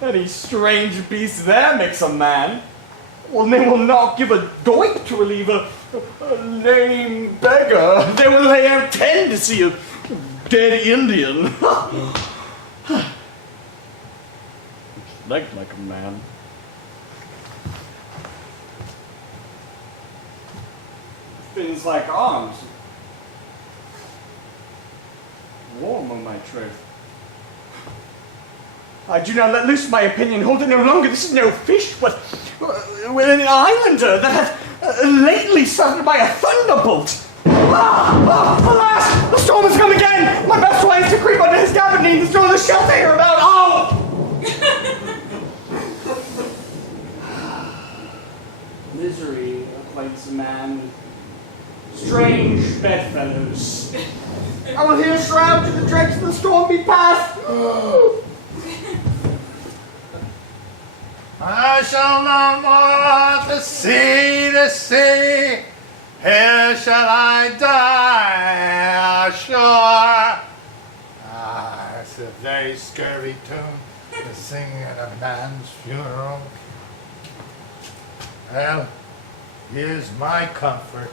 Any strange beast there makes a man. Well, they will not give a doit to relieve a lame beggar. They will lay out 10 to see a dead Indian. Legged like a man. Fins like arms. Warm on my truth. I do not let loose my opinion, hold it no longer. This is no fish, but an islander that hath lately suffered by a thunderbolt. Alas! The storm has come again! My best way is to creep under his gabardine to throw the shelter here about. Oh! Misery acquaints a man with strange bedfellows. I will here shroud to the dregs of the storm be past. I shall no more to sea. Here shall I die ashore. It's a very scurvy tune to sing at a man's funeral. Well, here's my comfort.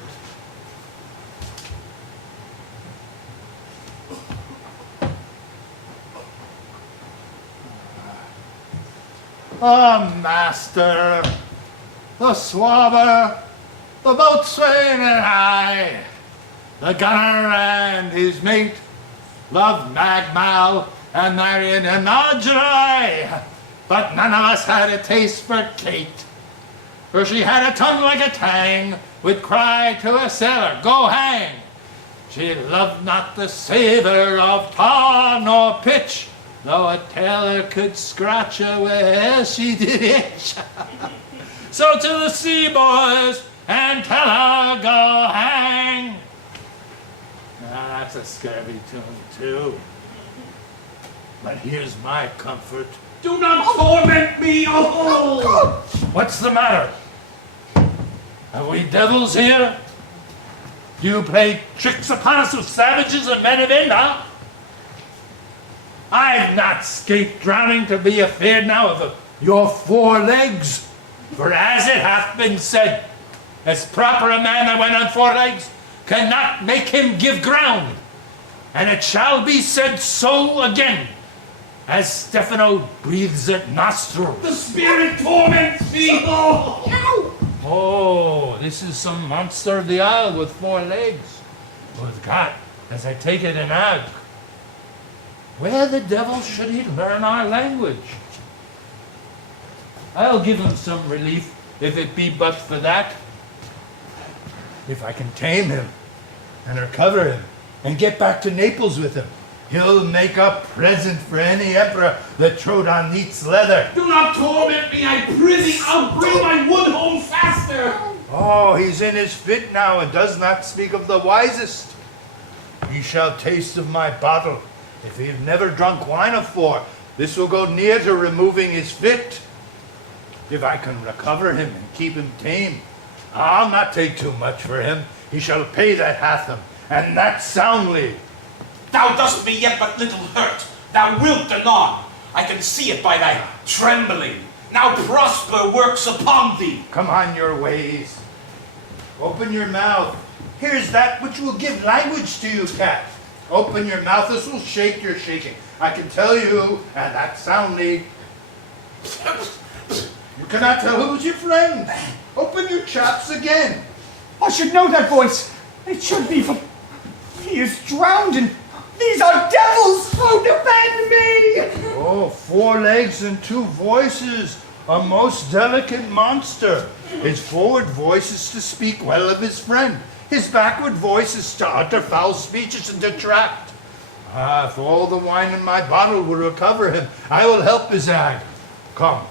Master, the swabber, the boatswain and I, the gunner and his mate, loved Magmal and Marion and Marjorie, but none of us had a taste for Kate, for she had a tongue like a tang, would cry to a sailor, "Go hang!" She loved not the savour of tar nor pitch, though a tailor could scratch her where she did itch. So to the sea, boys, and tell her go hang. a scurvy tune, too. But here's my comfort. Do not torment me, oh! What's the matter? Are we devils here? Do you play tricks upon us with savages and men of in, huh? I've not escaped drowning to be afeard now of your 4 legs. For as it hath been said, as proper a man that went on 4 legs cannot make him give ground. And it shall be said so again, as Stefano breathes at nostril. The spirit torments me, oh! Oh, this is some monster of the isle with 4 legs. With got, as I take it in ad. Where the devil should he learn our language? I'll give him some relief, if it be but for that. If I can tame him, and recover him, and get back to Naples with him, he'll make a present for any emperor that trode on neat's leather. Do not torment me, I prithee. I'll bring my wood home faster. Oh, he's in his fit now, and does not speak of the wisest. He shall taste of my bottle. If he have never drunk wine afore, this will go near to removing his fit. If I can recover him and keep him tame, I'll not take too much for him. He shall pay that hath him, and that soundly. Thou dost me yet but little hurt. Thou wilt anon. I can see it by thy trembling. Now prosper works upon thee. Come on your ways. Open your mouth. Here's that which will give language to you, cat. Open your mouth. This will shake your shaking. I can tell you, and that soundly. You cannot tell who's your friend. Open your chops again. I should know that voice. It should be from... He is drowned and... These are devils! Oh, defend me! Oh, 4 legs and 2 voices. A most delicate monster. His forward voice is to speak well of his friend. His backward voice is to utter foul speeches and detract. Ah, if all the wine in my bottle will recover him, I will help his ag. Come.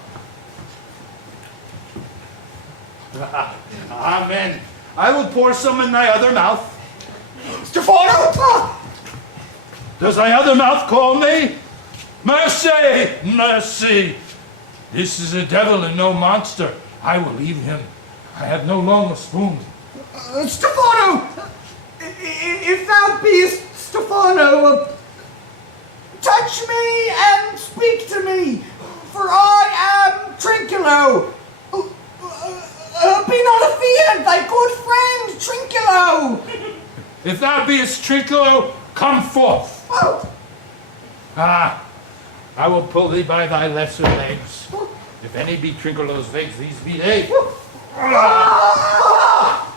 Amen. I will pour some in thy other mouth. Stefano! Does thy other mouth call me? Mercy! Mercy! This is a devil and no monster. I will leave him. I have no longer spoon. Stefano! If thou beest Stefano, touch me and speak to me, for I am Trinculo. Be not afeard, thy good friend Trinculo. If thou beest Trinculo, come forth. Oh. Ah, I will pull thee by thy lesser legs. If any be Trinculo's legs, these be they.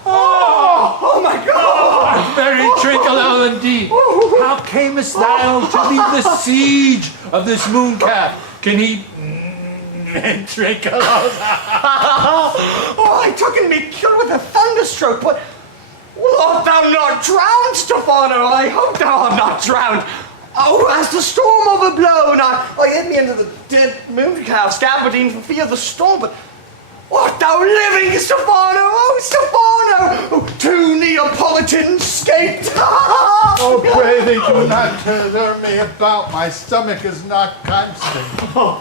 Oh my God! Very Trinculo indeed. How camest thou to be the siege of this mooncalf? Can he Trinculo? Oh, I took and be killed with a thunderstroke, but art thou not drowned, Stefano? I hope thou art not drowned. Oh, as the storm overblown, I hid me into the dead mooncalf scabardine for fear of the storm, but art thou living, Stefano? Oh, Stefano! Oh, 2 Neapolitans escaped! Oh, pray thee, do not tether me about. My stomach is not constant.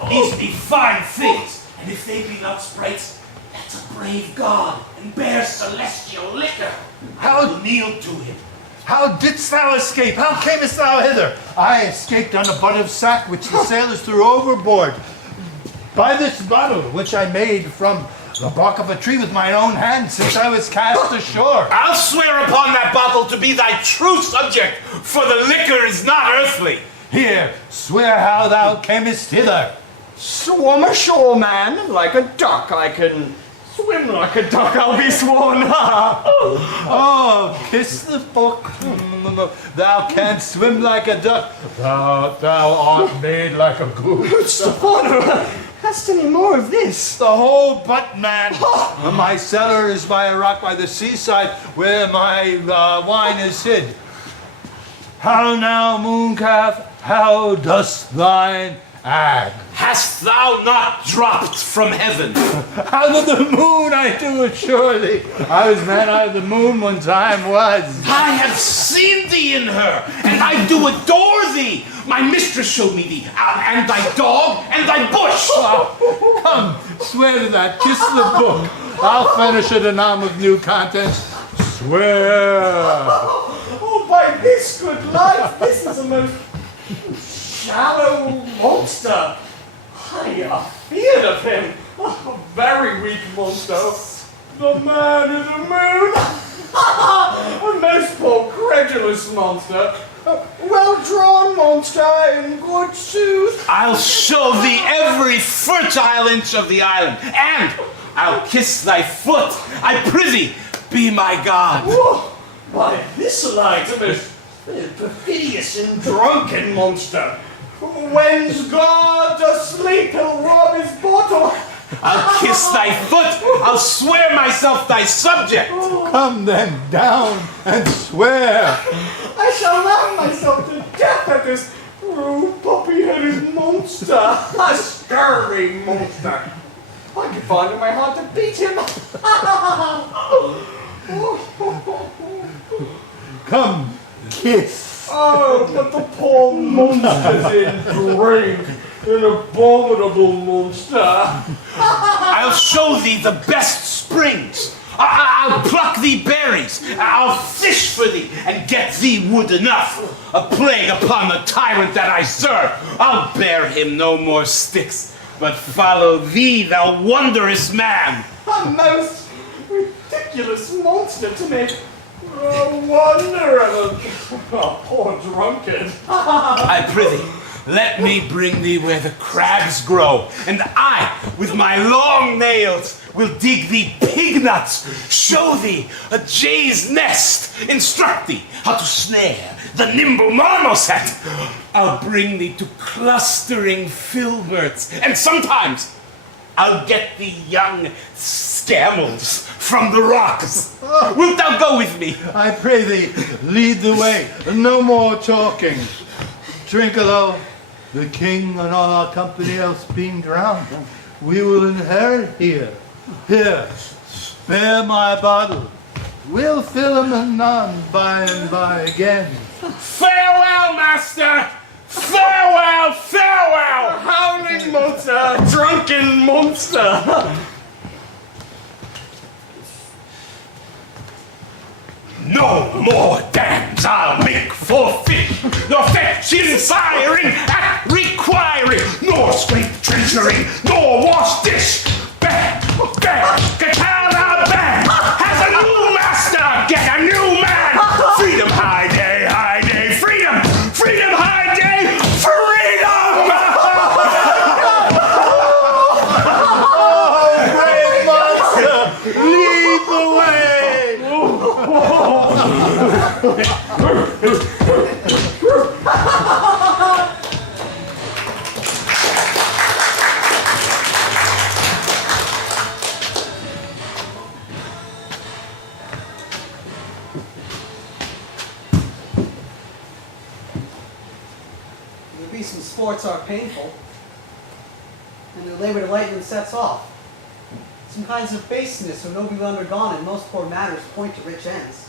These be fine things, and if they be not sprites, that's a brave god and bears celestial liquor. I will kneel to him. How didst thou escape? How camest thou hither? I escaped on a butt of sack which the sailors threw overboard. By this bottle, which I made from the bark of a tree with my own hand since I was cast ashore. I'll swear upon that bottle to be thy true subject, for the liquor is not earthly. Here, swear how thou camest hither. Swim ashore, man, like a duck. I can swim like a duck, I'll be sworn. Oh, kiss the book. Thou canst swim like a duck. Thou art made like a goose. Stefano, hast any more of this? The whole butt, man. My cellar is by a rock by the seaside where my wine is hid. How now, mooncalf, how dost thine Ag. Hast thou not dropped from heaven? Out of the moon I do it surely. I was man out of the moon one time was. I have seen thee in her, and I do adore thee. My mistress showed me thee, and thy dog, and thy bush. Come, swear to that. Kiss the book. I'll furnish it anon with new contents. Swear. Oh, by this good life, this is a most shallow monster. I feared of him. A very weak monster. The man in the moon. A most poor credulous monster. A well-drawn monster in good sooth. I'll show thee every fertile inch of the island, and I'll kiss thy foot. I prithee, be my God. Whoa, by this light, a most perfidious and drunken monster. When's God asleep, he'll rob his bottle. I'll kiss thy foot. I'll swear myself thy subject. Come then down and swear. I shall laugh myself to death at this rude puppy-headed monster. A scurvy monster. I can find in my heart to beat him. Come, kiss. Oh, but the poor monster's in drink. An abominable monster. I'll show thee the best springs. I'll pluck thee berries. I'll fish for thee and get thee wood enough. A plague upon the tyrant that I serve. I'll bear him no more sticks, but follow thee, thou wondrous man. A most ridiculous monster to make a wonder of a poor drunkard. I prithee, let me bring thee where the crabs grow, and I, with my long nails, will dig thee pig nuts, show thee a jay's nest, instruct thee how to snare the nimble marmoset. I'll bring thee to clustering filberts, and sometimes I'll get thee young scamels from the rocks. Wilt thou go with me? I pray thee, lead the way. No more talking. Trinculo, the king and all our company else being drowned, we will inherit here. Here, spare my bottle. We'll fill them anon by and by again. Farewell, master! Farewell, farewell! Howling monster, drunken monster. No more dams I'll make for fish, nor fetching, siring, at requiring, nor scrape treasury, nor wash dish. Bang, bang, katana, bang! Has a new master, get a new man! Freedom, high day, freedom! Freedom, high day, freedom! Oh, great monster, lead the way! The recent sports are painful, and the labor to lightning sets off. Some kinds of baseness are nobly undergone, and most poor matters point to rich ends.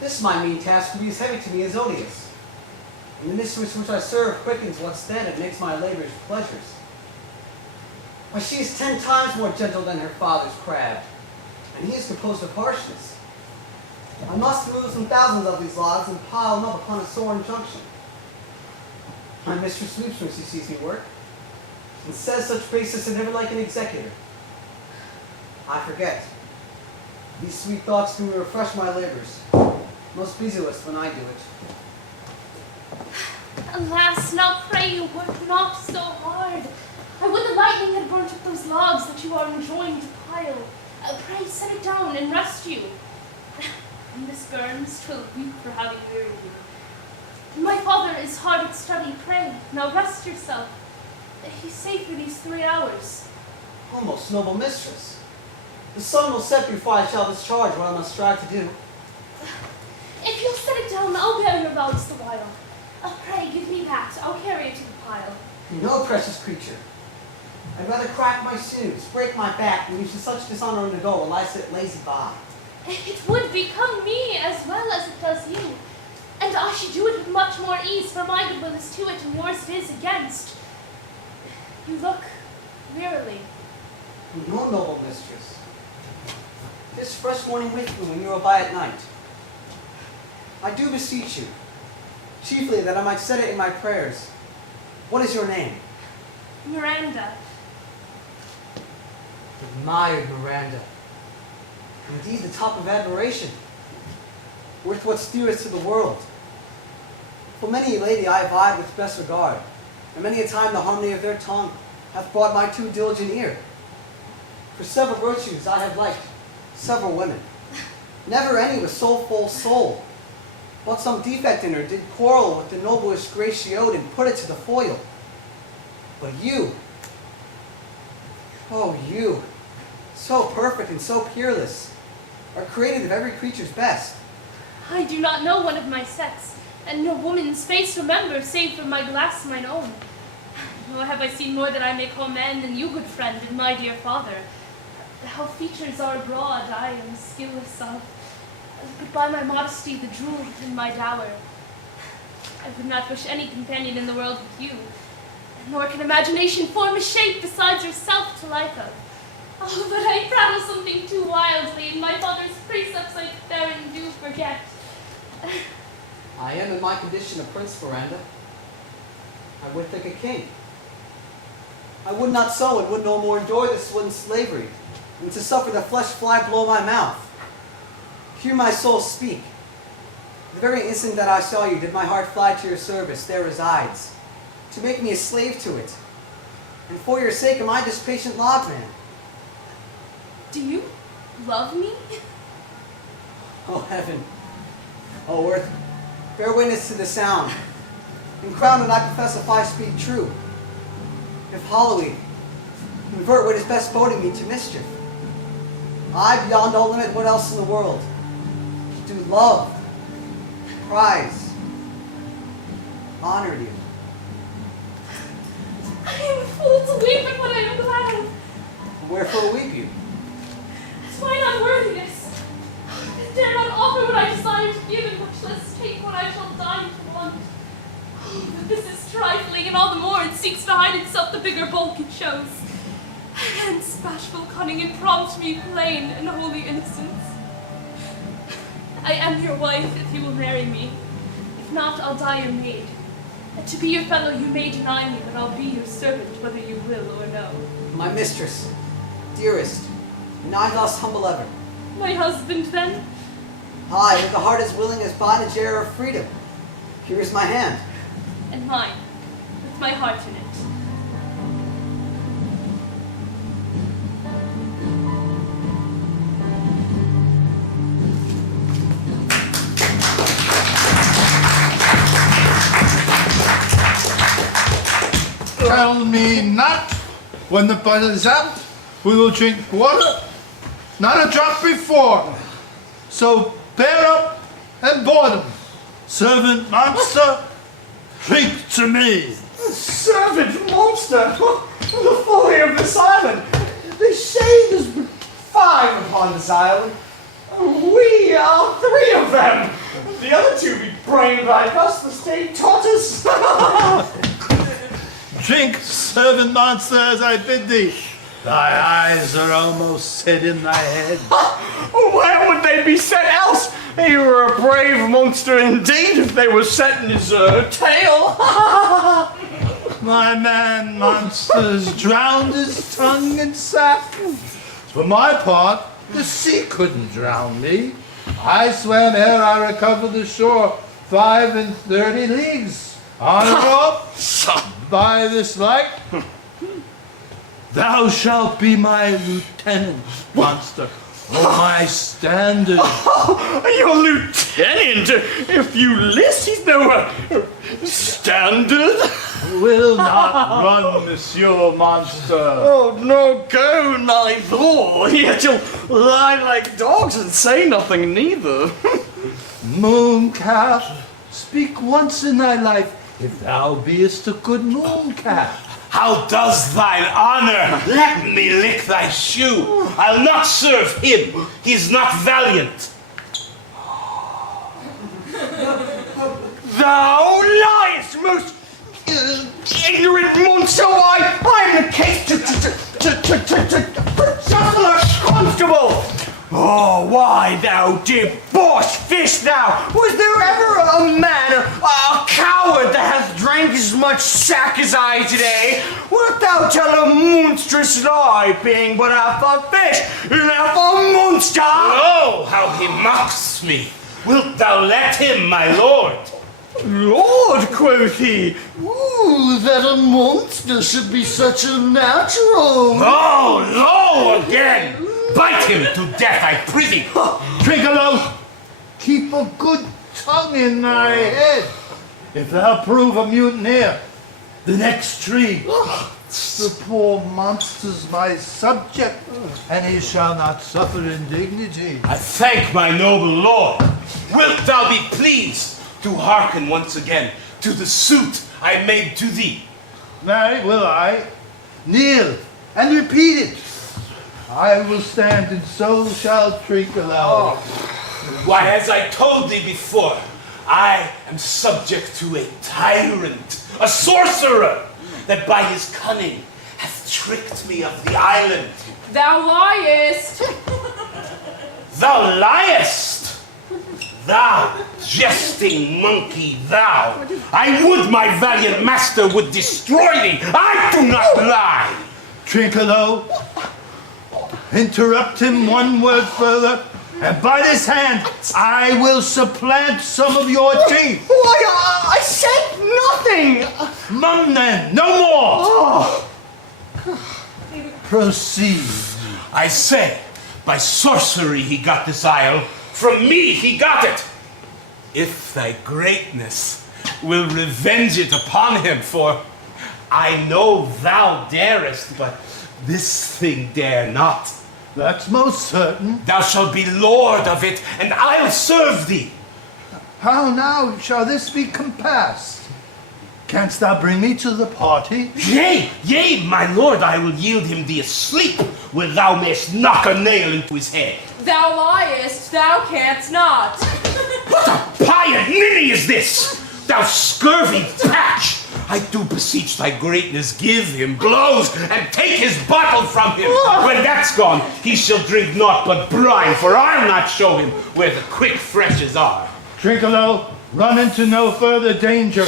This my mean task will be as heavy to me as odious. And the mistress which I serve quickens what's dead and makes my labors pleasures. Why, she is 10 times more gentle than her father's crab, and he is composed of harshness. I must remove some thousands of these logs and pile them up upon a sore injunction. My mistress weeps when she sees me work, and says such baseness is never like an executor. I forget. These sweet thoughts do refresh my labors. Most busiest when I do it. Alas, now pray you work not so hard. I would the lightning had burnt up those logs that you are enjoying to pile. Pray set it down and rest you. Miss Burns, 'twill weep for having wearied you. My father is hard at study, pray, now rest yourself. He's safe for these 3 hours. Oh, most noble mistress. The sun will set before I shall discharge what I must strive to do. If you'll set it down, I'll bear your logs the while. Pray, give me that. I'll carry it to the pile. You know, precious creature, I'd rather crack my shoes, break my back, than you should such dishonor undergo while I sit lazy by. It would become me as well as it does you. And I should do it with much more ease, for my good will is to it, and yours it is against. You look wearily. No, noble mistress. This fresh morning with me when you are by at night. I do beseech you, chiefly that I might set it in my prayers. What is your name? Miranda. Admired Miranda. Indeed, the top of admiration. Worth what's dearest to the world. For many a lady I have eyed with best regard, and many a time the harmony of their tongue hath brought my too diligent ear. For several virtues I have liked several women. Never any with so full soul, but some defect in her did quarrel with the noblest grace she owed and put it to the foil. But you, oh you, so perfect and so peerless, are created of every creature's best. I do not know one of my sex, and no woman's face remember, save from my glass mine own. Nor have I seen more that I may call man than you, good friend, and my dear father. How features are broad, I am skilless of, but by my modesty the jewel within my dower. I would not wish any companion in the world with you, nor can imagination form a shape besides yourself to like of. Oh, but I prattle something too wildly, and my father's precepts I therein do forget. I am in my condition a prince, Miranda. I would think a king. I would not so and would no more endure this one slavery, than to suffer the flesh fly below my mouth. Hear my soul speak. The very instant that I saw you, did my heart fly to your service, there resides, to make me a slave to it. And for your sake am I this patient logman. Do you love me? Oh, heaven. Oh, earth, bear witness to the sound. And crown and I confess if I speak true. If hollowly, convert what is best boding me to mischief. I, beyond all limit, what else in the world? Do love, prize, honor you. I am a fool to weep at what I am glad of. Wherefore weep you? It's mine unworthiness. I dare not offer what I desire to give, and much less take what I shall die to want. Oh, but this is trifling, and all the more it seeks to hide itself the bigger bulk it shows. Hence bashful cunning and prompt me plain and holy innocence. I am your wife if you will marry me. If not, I'll die your maid. And to be your fellow you may deny me, but I'll be your servant whether you will or no. My mistress, dearest, and I thus humble ever. My husband, then? Aye, with the heart as willing as bondage heir of freedom. Here is my hand. And mine, with my heart in it. Tell me not when the bud is out, we will drink water, not a drop before. So bear up and boredom. Servant monster, drink to me. Servant monster! The folly of this island! They say there's but 5 upon this island. We are 3 of them. The other 2 be brained like us, the state taught us. Drink, servant monster, as I bid thee. Thy eyes are almost set in thy head. Where would they be set else? You were a brave monster indeed if they were set in his tail. My man monsters drowned his tongue in sap. For my part, the sea couldn't drown me. I swam ere I recovered the shore 35 leagues. On a rope, by this light, thou shalt be my lieutenant, monster, or my standard. Your lieutenant, if you list, he's no standard. Will not run, monsieur monster. Oh, no, go neither. Yet you'll lie like dogs and say nothing neither. Mooncalf, speak once in thy life, if thou beest a good mooncalf. How does thine honor? Let me lick thy shoe. I'll not serve him. He's not valiant. Thou liest, most ignorant monster! I am the case to Chancellor Constable! Oh, why, thou debauched fish, thou! Was there ever a man, a coward, that hath drank as much sack as I today? Wilt thou tell a monstrous lie, being but half a fish and half a monster? Oh, how he mocks me! Wilt thou let him, my lord? Lord, quoth he. Ooh, that a monster should be such a natural. Oh, lo again! Bite him to death, I prithee! Trinculo, keep a good tongue in thy head. If thou prove a mutineer, the next tree, the poor monster's my subject, and he shall not suffer indignity. I thank my noble lord. Wilt thou be pleased to hearken once again to the suit I made to thee? Marry, will I. Kneel and repeat it. I will stand, and so shall Trinculo. Why, as I told thee before, I am subject to a tyrant, a sorcerer, that by his cunning hath tricked me of the island. Thou liest. Thou liest! Thou jesting monkey, thou! I would my valiant master would destroy thee! I do not lie! Trinculo, interrupt him one word further, and by this hand I will supplant some of your teeth. Why, I said nothing! Mum then, no more! Proceed. I say, by sorcery he got this isle. From me he got it. If thy greatness will revenge it upon him, for I know thou darest, but this thing dare not. That's most certain. Thou shalt be lord of it, and I'll serve thee. How now shall this be compassed? Canst thou bring me to the party? Yea, yea, my lord, I will yield him thee asleep, where thou mayst knock a nail into his head. Thou liest, thou canst not. What a pious ninny is this, thou scurvy patch! I do beseech thy greatness, give him blows and take his bottle from him. When that's gone, he shall drink naught but brine, for I'll not show him where the quick freshes are. Trinculo, run into no further danger.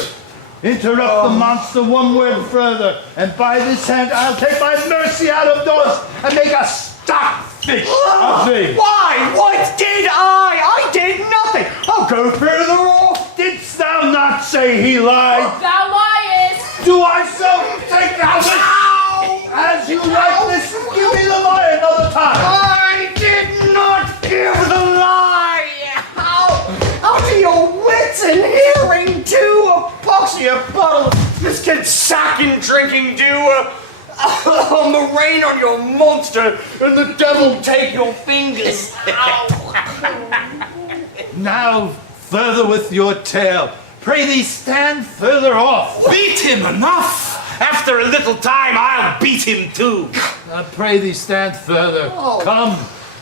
Interrupt the monster one word further, and by this hand I'll take my mercy out of doors and make a stockfish of thee. Why? What did I? I did nothing. I'll go further off. Didst thou not say he lied? Thou liest. Do I so take thou this? As you like this, give me the lie another time. I did not give the lie. Out of your wits and hearing too. A poxy, a bottle of biscuit sack and drinking dew. A murrain on your monster, and the devil take your fingers. Now further with your tale. Pray thee stand further off. Beat him enough! After a little time, I'll beat him too. Pray thee stand further. Come,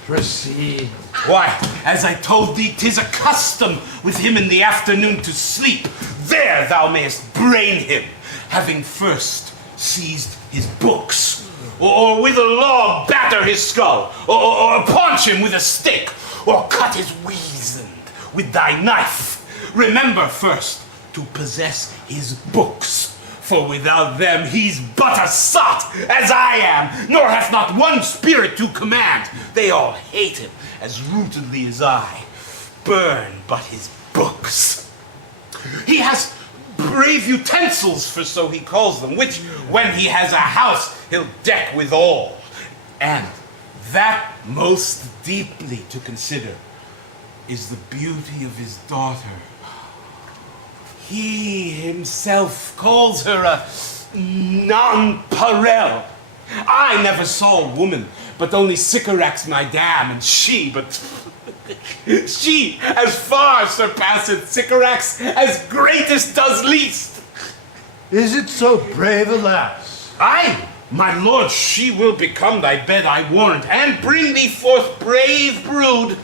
proceed. Why, as I told thee, 'tis a custom with him in the afternoon to sleep. There thou mayest brain him, having first seized his books, or with a log batter his skull, or punch him with a stick, or cut his weasand with thy knife. Remember first to possess his books, for without them he's but a sot, as I am, nor hath not one spirit to command. They all hate him as rootedly as I. Burn but his books. He has brave utensils, for so he calls them, which, when he has a house, he'll deck withal. And that most deeply to consider is the beauty of his daughter. He himself calls her a nonpareil. I never saw a woman, but only Sycorax my dam, and she as far surpasseth Sycorax, as greatest does least. Is it so brave a lass? Aye, my lord, she will become thy bed, I warrant, and bring thee forth brave brood.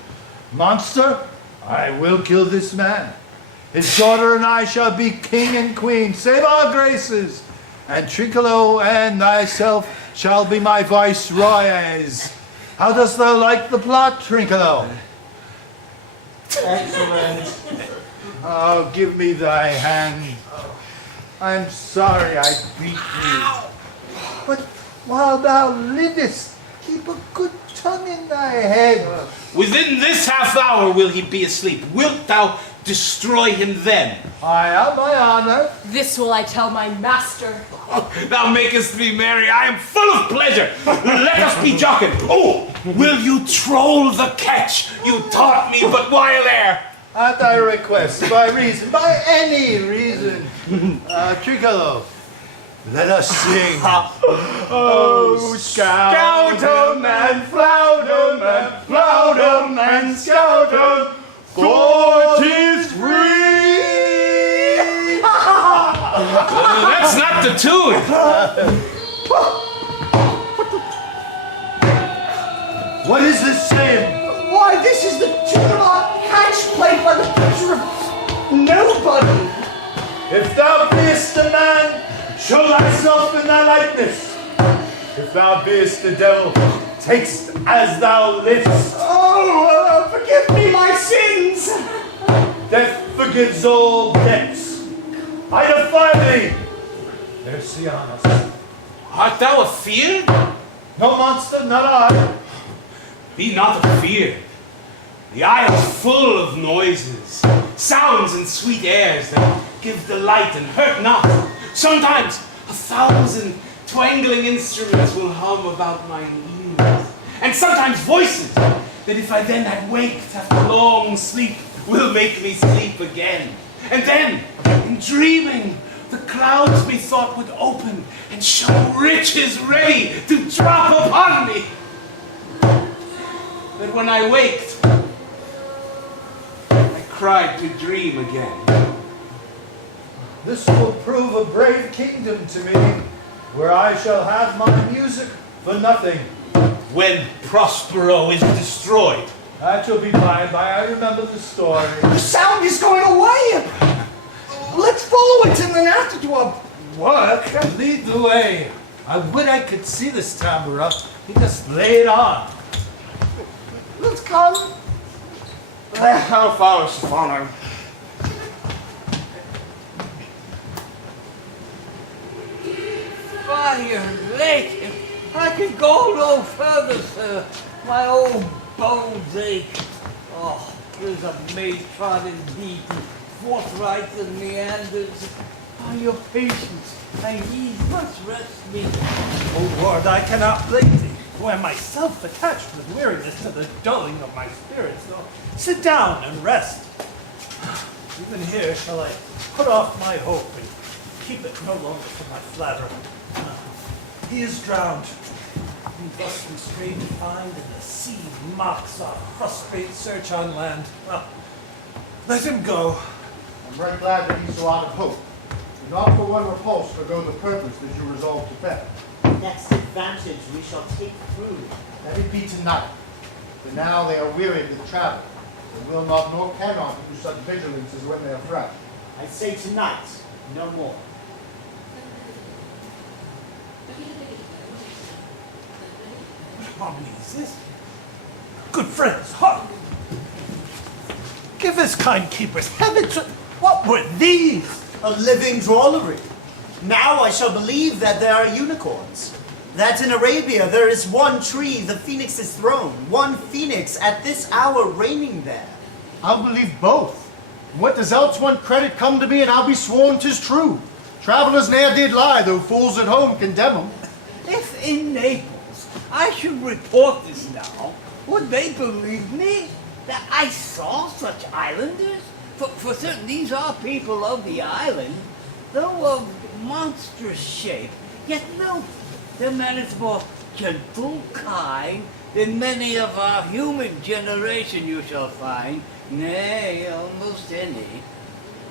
Monster, I will kill this man. His daughter and I shall be king and queen, save our graces. And Trinculo and thyself shall be my viceroys. How dost thou like the plot, Trinculo? Excellent. Oh, give me thy hand. I'm sorry I beat thee. But while thou livest, keep a good tongue in thy head. Within this half hour will he be asleep. Wilt thou destroy him then? I have my honor. This will I tell my master. Thou makest me merry. I am full of pleasure. Let us be jocund. Oh, will you troll the catch you taught me but while ere? At thy request, by reason, by any reason. Trinculo, let us sing. Oh, Scout 'em and flout 'em and flout 'em and scout 'em, for 'tis free. That's not the tune. What is this saying? Why, this is the tune of our catch played by the picture of nobody. If thou beest a man, show thyself in thy likeness. If thou beest the devil, taste as thou livest. Oh, forgive me my sins. Death forgives all debts. I defy thee. Mercy on us. Art thou afeard? No, monster, not I. Be not afeard. The isle is full of noises, sounds and sweet airs that give delight and hurt not. Sometimes 1,000 twangling instruments will hum about my ears, and sometimes voices that if I then had waked after long sleep will make me sleep again. And then, in dreaming, the clouds methought would open and show riches ready to drop upon me. But when I waked, I cried to dream again. This will prove a brave kingdom to me, where I shall have my music for nothing. When Prospero is destroyed. That shall be by and by. I remember the story. The sound is going away. Let's follow it and then have to do our work. Lead the way. I would I could see this tambura. He just lay it on. Let's come. I'll follow Stefano. Fire, lake. I can go no further, sir. My old bones ache. Oh, there's a maid trodden deep, forthright and meanders. Oh, your patience, and ye must rest me. O Lord, I cannot blame thee, who am myself attached with weariness to the dulling of my spirits. So sit down and rest. Even here shall I put off my hope and keep it no longer for my flatterer. He is drowned. And thus we strange find, and the sea mocks our frustrate search on land. Well, let him go. I'm very glad that he's so out of hope. Do not for one repulse forgo the purpose that you resolve to bear. Next advantage we shall take through. Let it be tonight. For now they are wearied with travel. They will not nor cannot do such vigilance as when they are fresh. I say tonight, no more. What harmony is this? Good friends, hark! Give us, kind keepers, heavens, what were these? A living drollery. Now I shall believe that there are unicorns. That in Arabia there is one tree, the phoenix's throne, one phoenix at this hour reigning there. I'll believe both. What does else one credit come to me, and I'll be sworn 'tis true. Travelers ne'er did lie, though fools at home condemn 'em. If in Naples I should report this now, would they believe me that I saw such islanders? For certain these are people of the island, though of monstrous shape, yet no, their manners more gentle, kind, than many of our human generation you shall find, nay, almost any.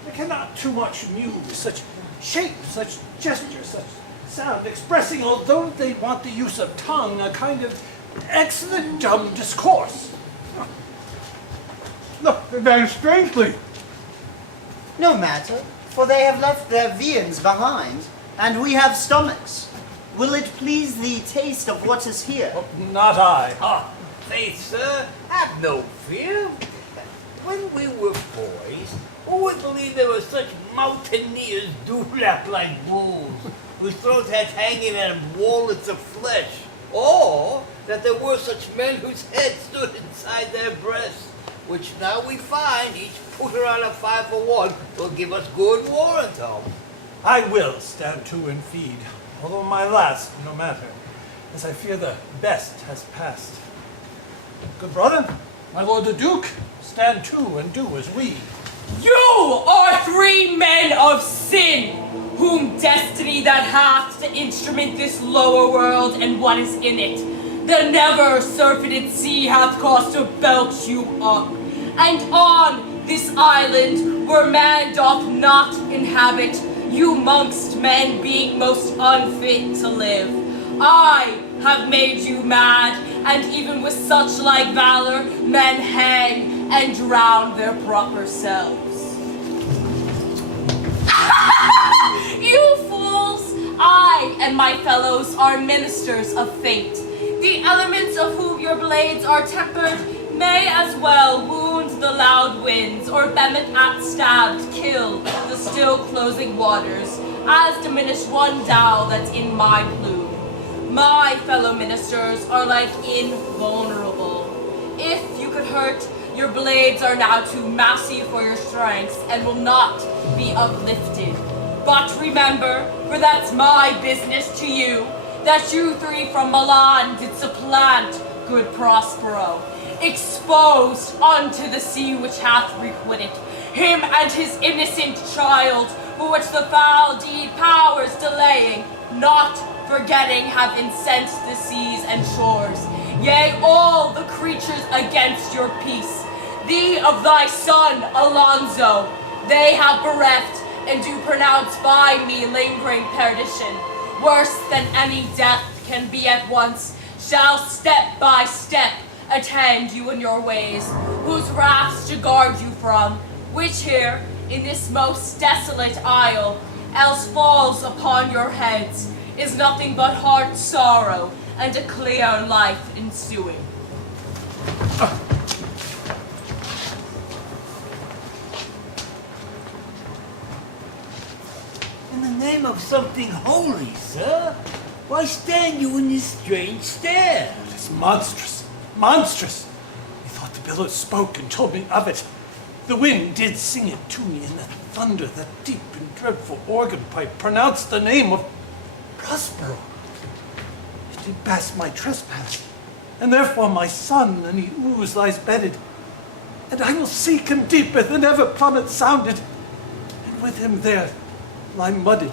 I cannot too much muse, such shape, such gesture, such sound, expressing, although they want the use of tongue, a kind of excellent dumb discourse. Look, they vanish strangely. No matter, for they have left their viands behind, and we have stomachs. Will it please thee taste of what is here? Not I. Ah, faith, sir, have no fear. When we were boys, who would believe there were such mountaineers dewlap like wolves, whose throats had hanging at them wallets of flesh, or that there were such men whose heads stood inside their breasts, which now we find each putter on a 5-for-1 will give us good warrant of. I will stand to and feed, although my last no matter, as I fear the best has passed. Good brother, my lord the Duke, stand to and do as we. You are 3 men of sin, whom destiny that hath to instrument this lower world and what is in it, the never surfeited sea hath caused to belch you up. And on this island, where man doth not inhabit, you mongst men being most unfit to live, I have made you mad, and even with such like valor, men hang and drown their proper selves. You fools! I and my fellows are ministers of fate. The elements of whom your blades are tempered may as well wound the loud winds, or bemmet at stabbed kill the still closing waters, as diminish one dow that's in my plume. My fellow ministers are like invulnerable. If you could hurt, your blades are now too massy for your strengths and will not be uplifted. But remember, for that's my business to you, that you 3 from Milan did supplant good Prospero, exposed unto the sea which hath requited him and his innocent child, for which the foul deed powers delaying, not forgetting have incensed the seas and shores, yea, all the creatures against your peace. Thee of thy son, Alonso, they have bereft, and do pronounce by me lingering perdition, worse than any death can be at once, shall step by step attend you in your ways, whose wraths to guard you from, which here, in this most desolate isle, else falls upon your heads, is nothing but heart sorrow, and a clear life ensuing. In the name of something holy, sir, why stand you in this strange stare? It is monstrous, monstrous. Methought the billows spoke and told me of it. The wind did sing it to me, and the thunder, that deep and dreadful organ pipe, pronounced the name of Prospero. It did pass my trespass, and therefore my son in the ooze lies bedded. And I will seek him deeper than ever plummet sounded, and with him there lie mudded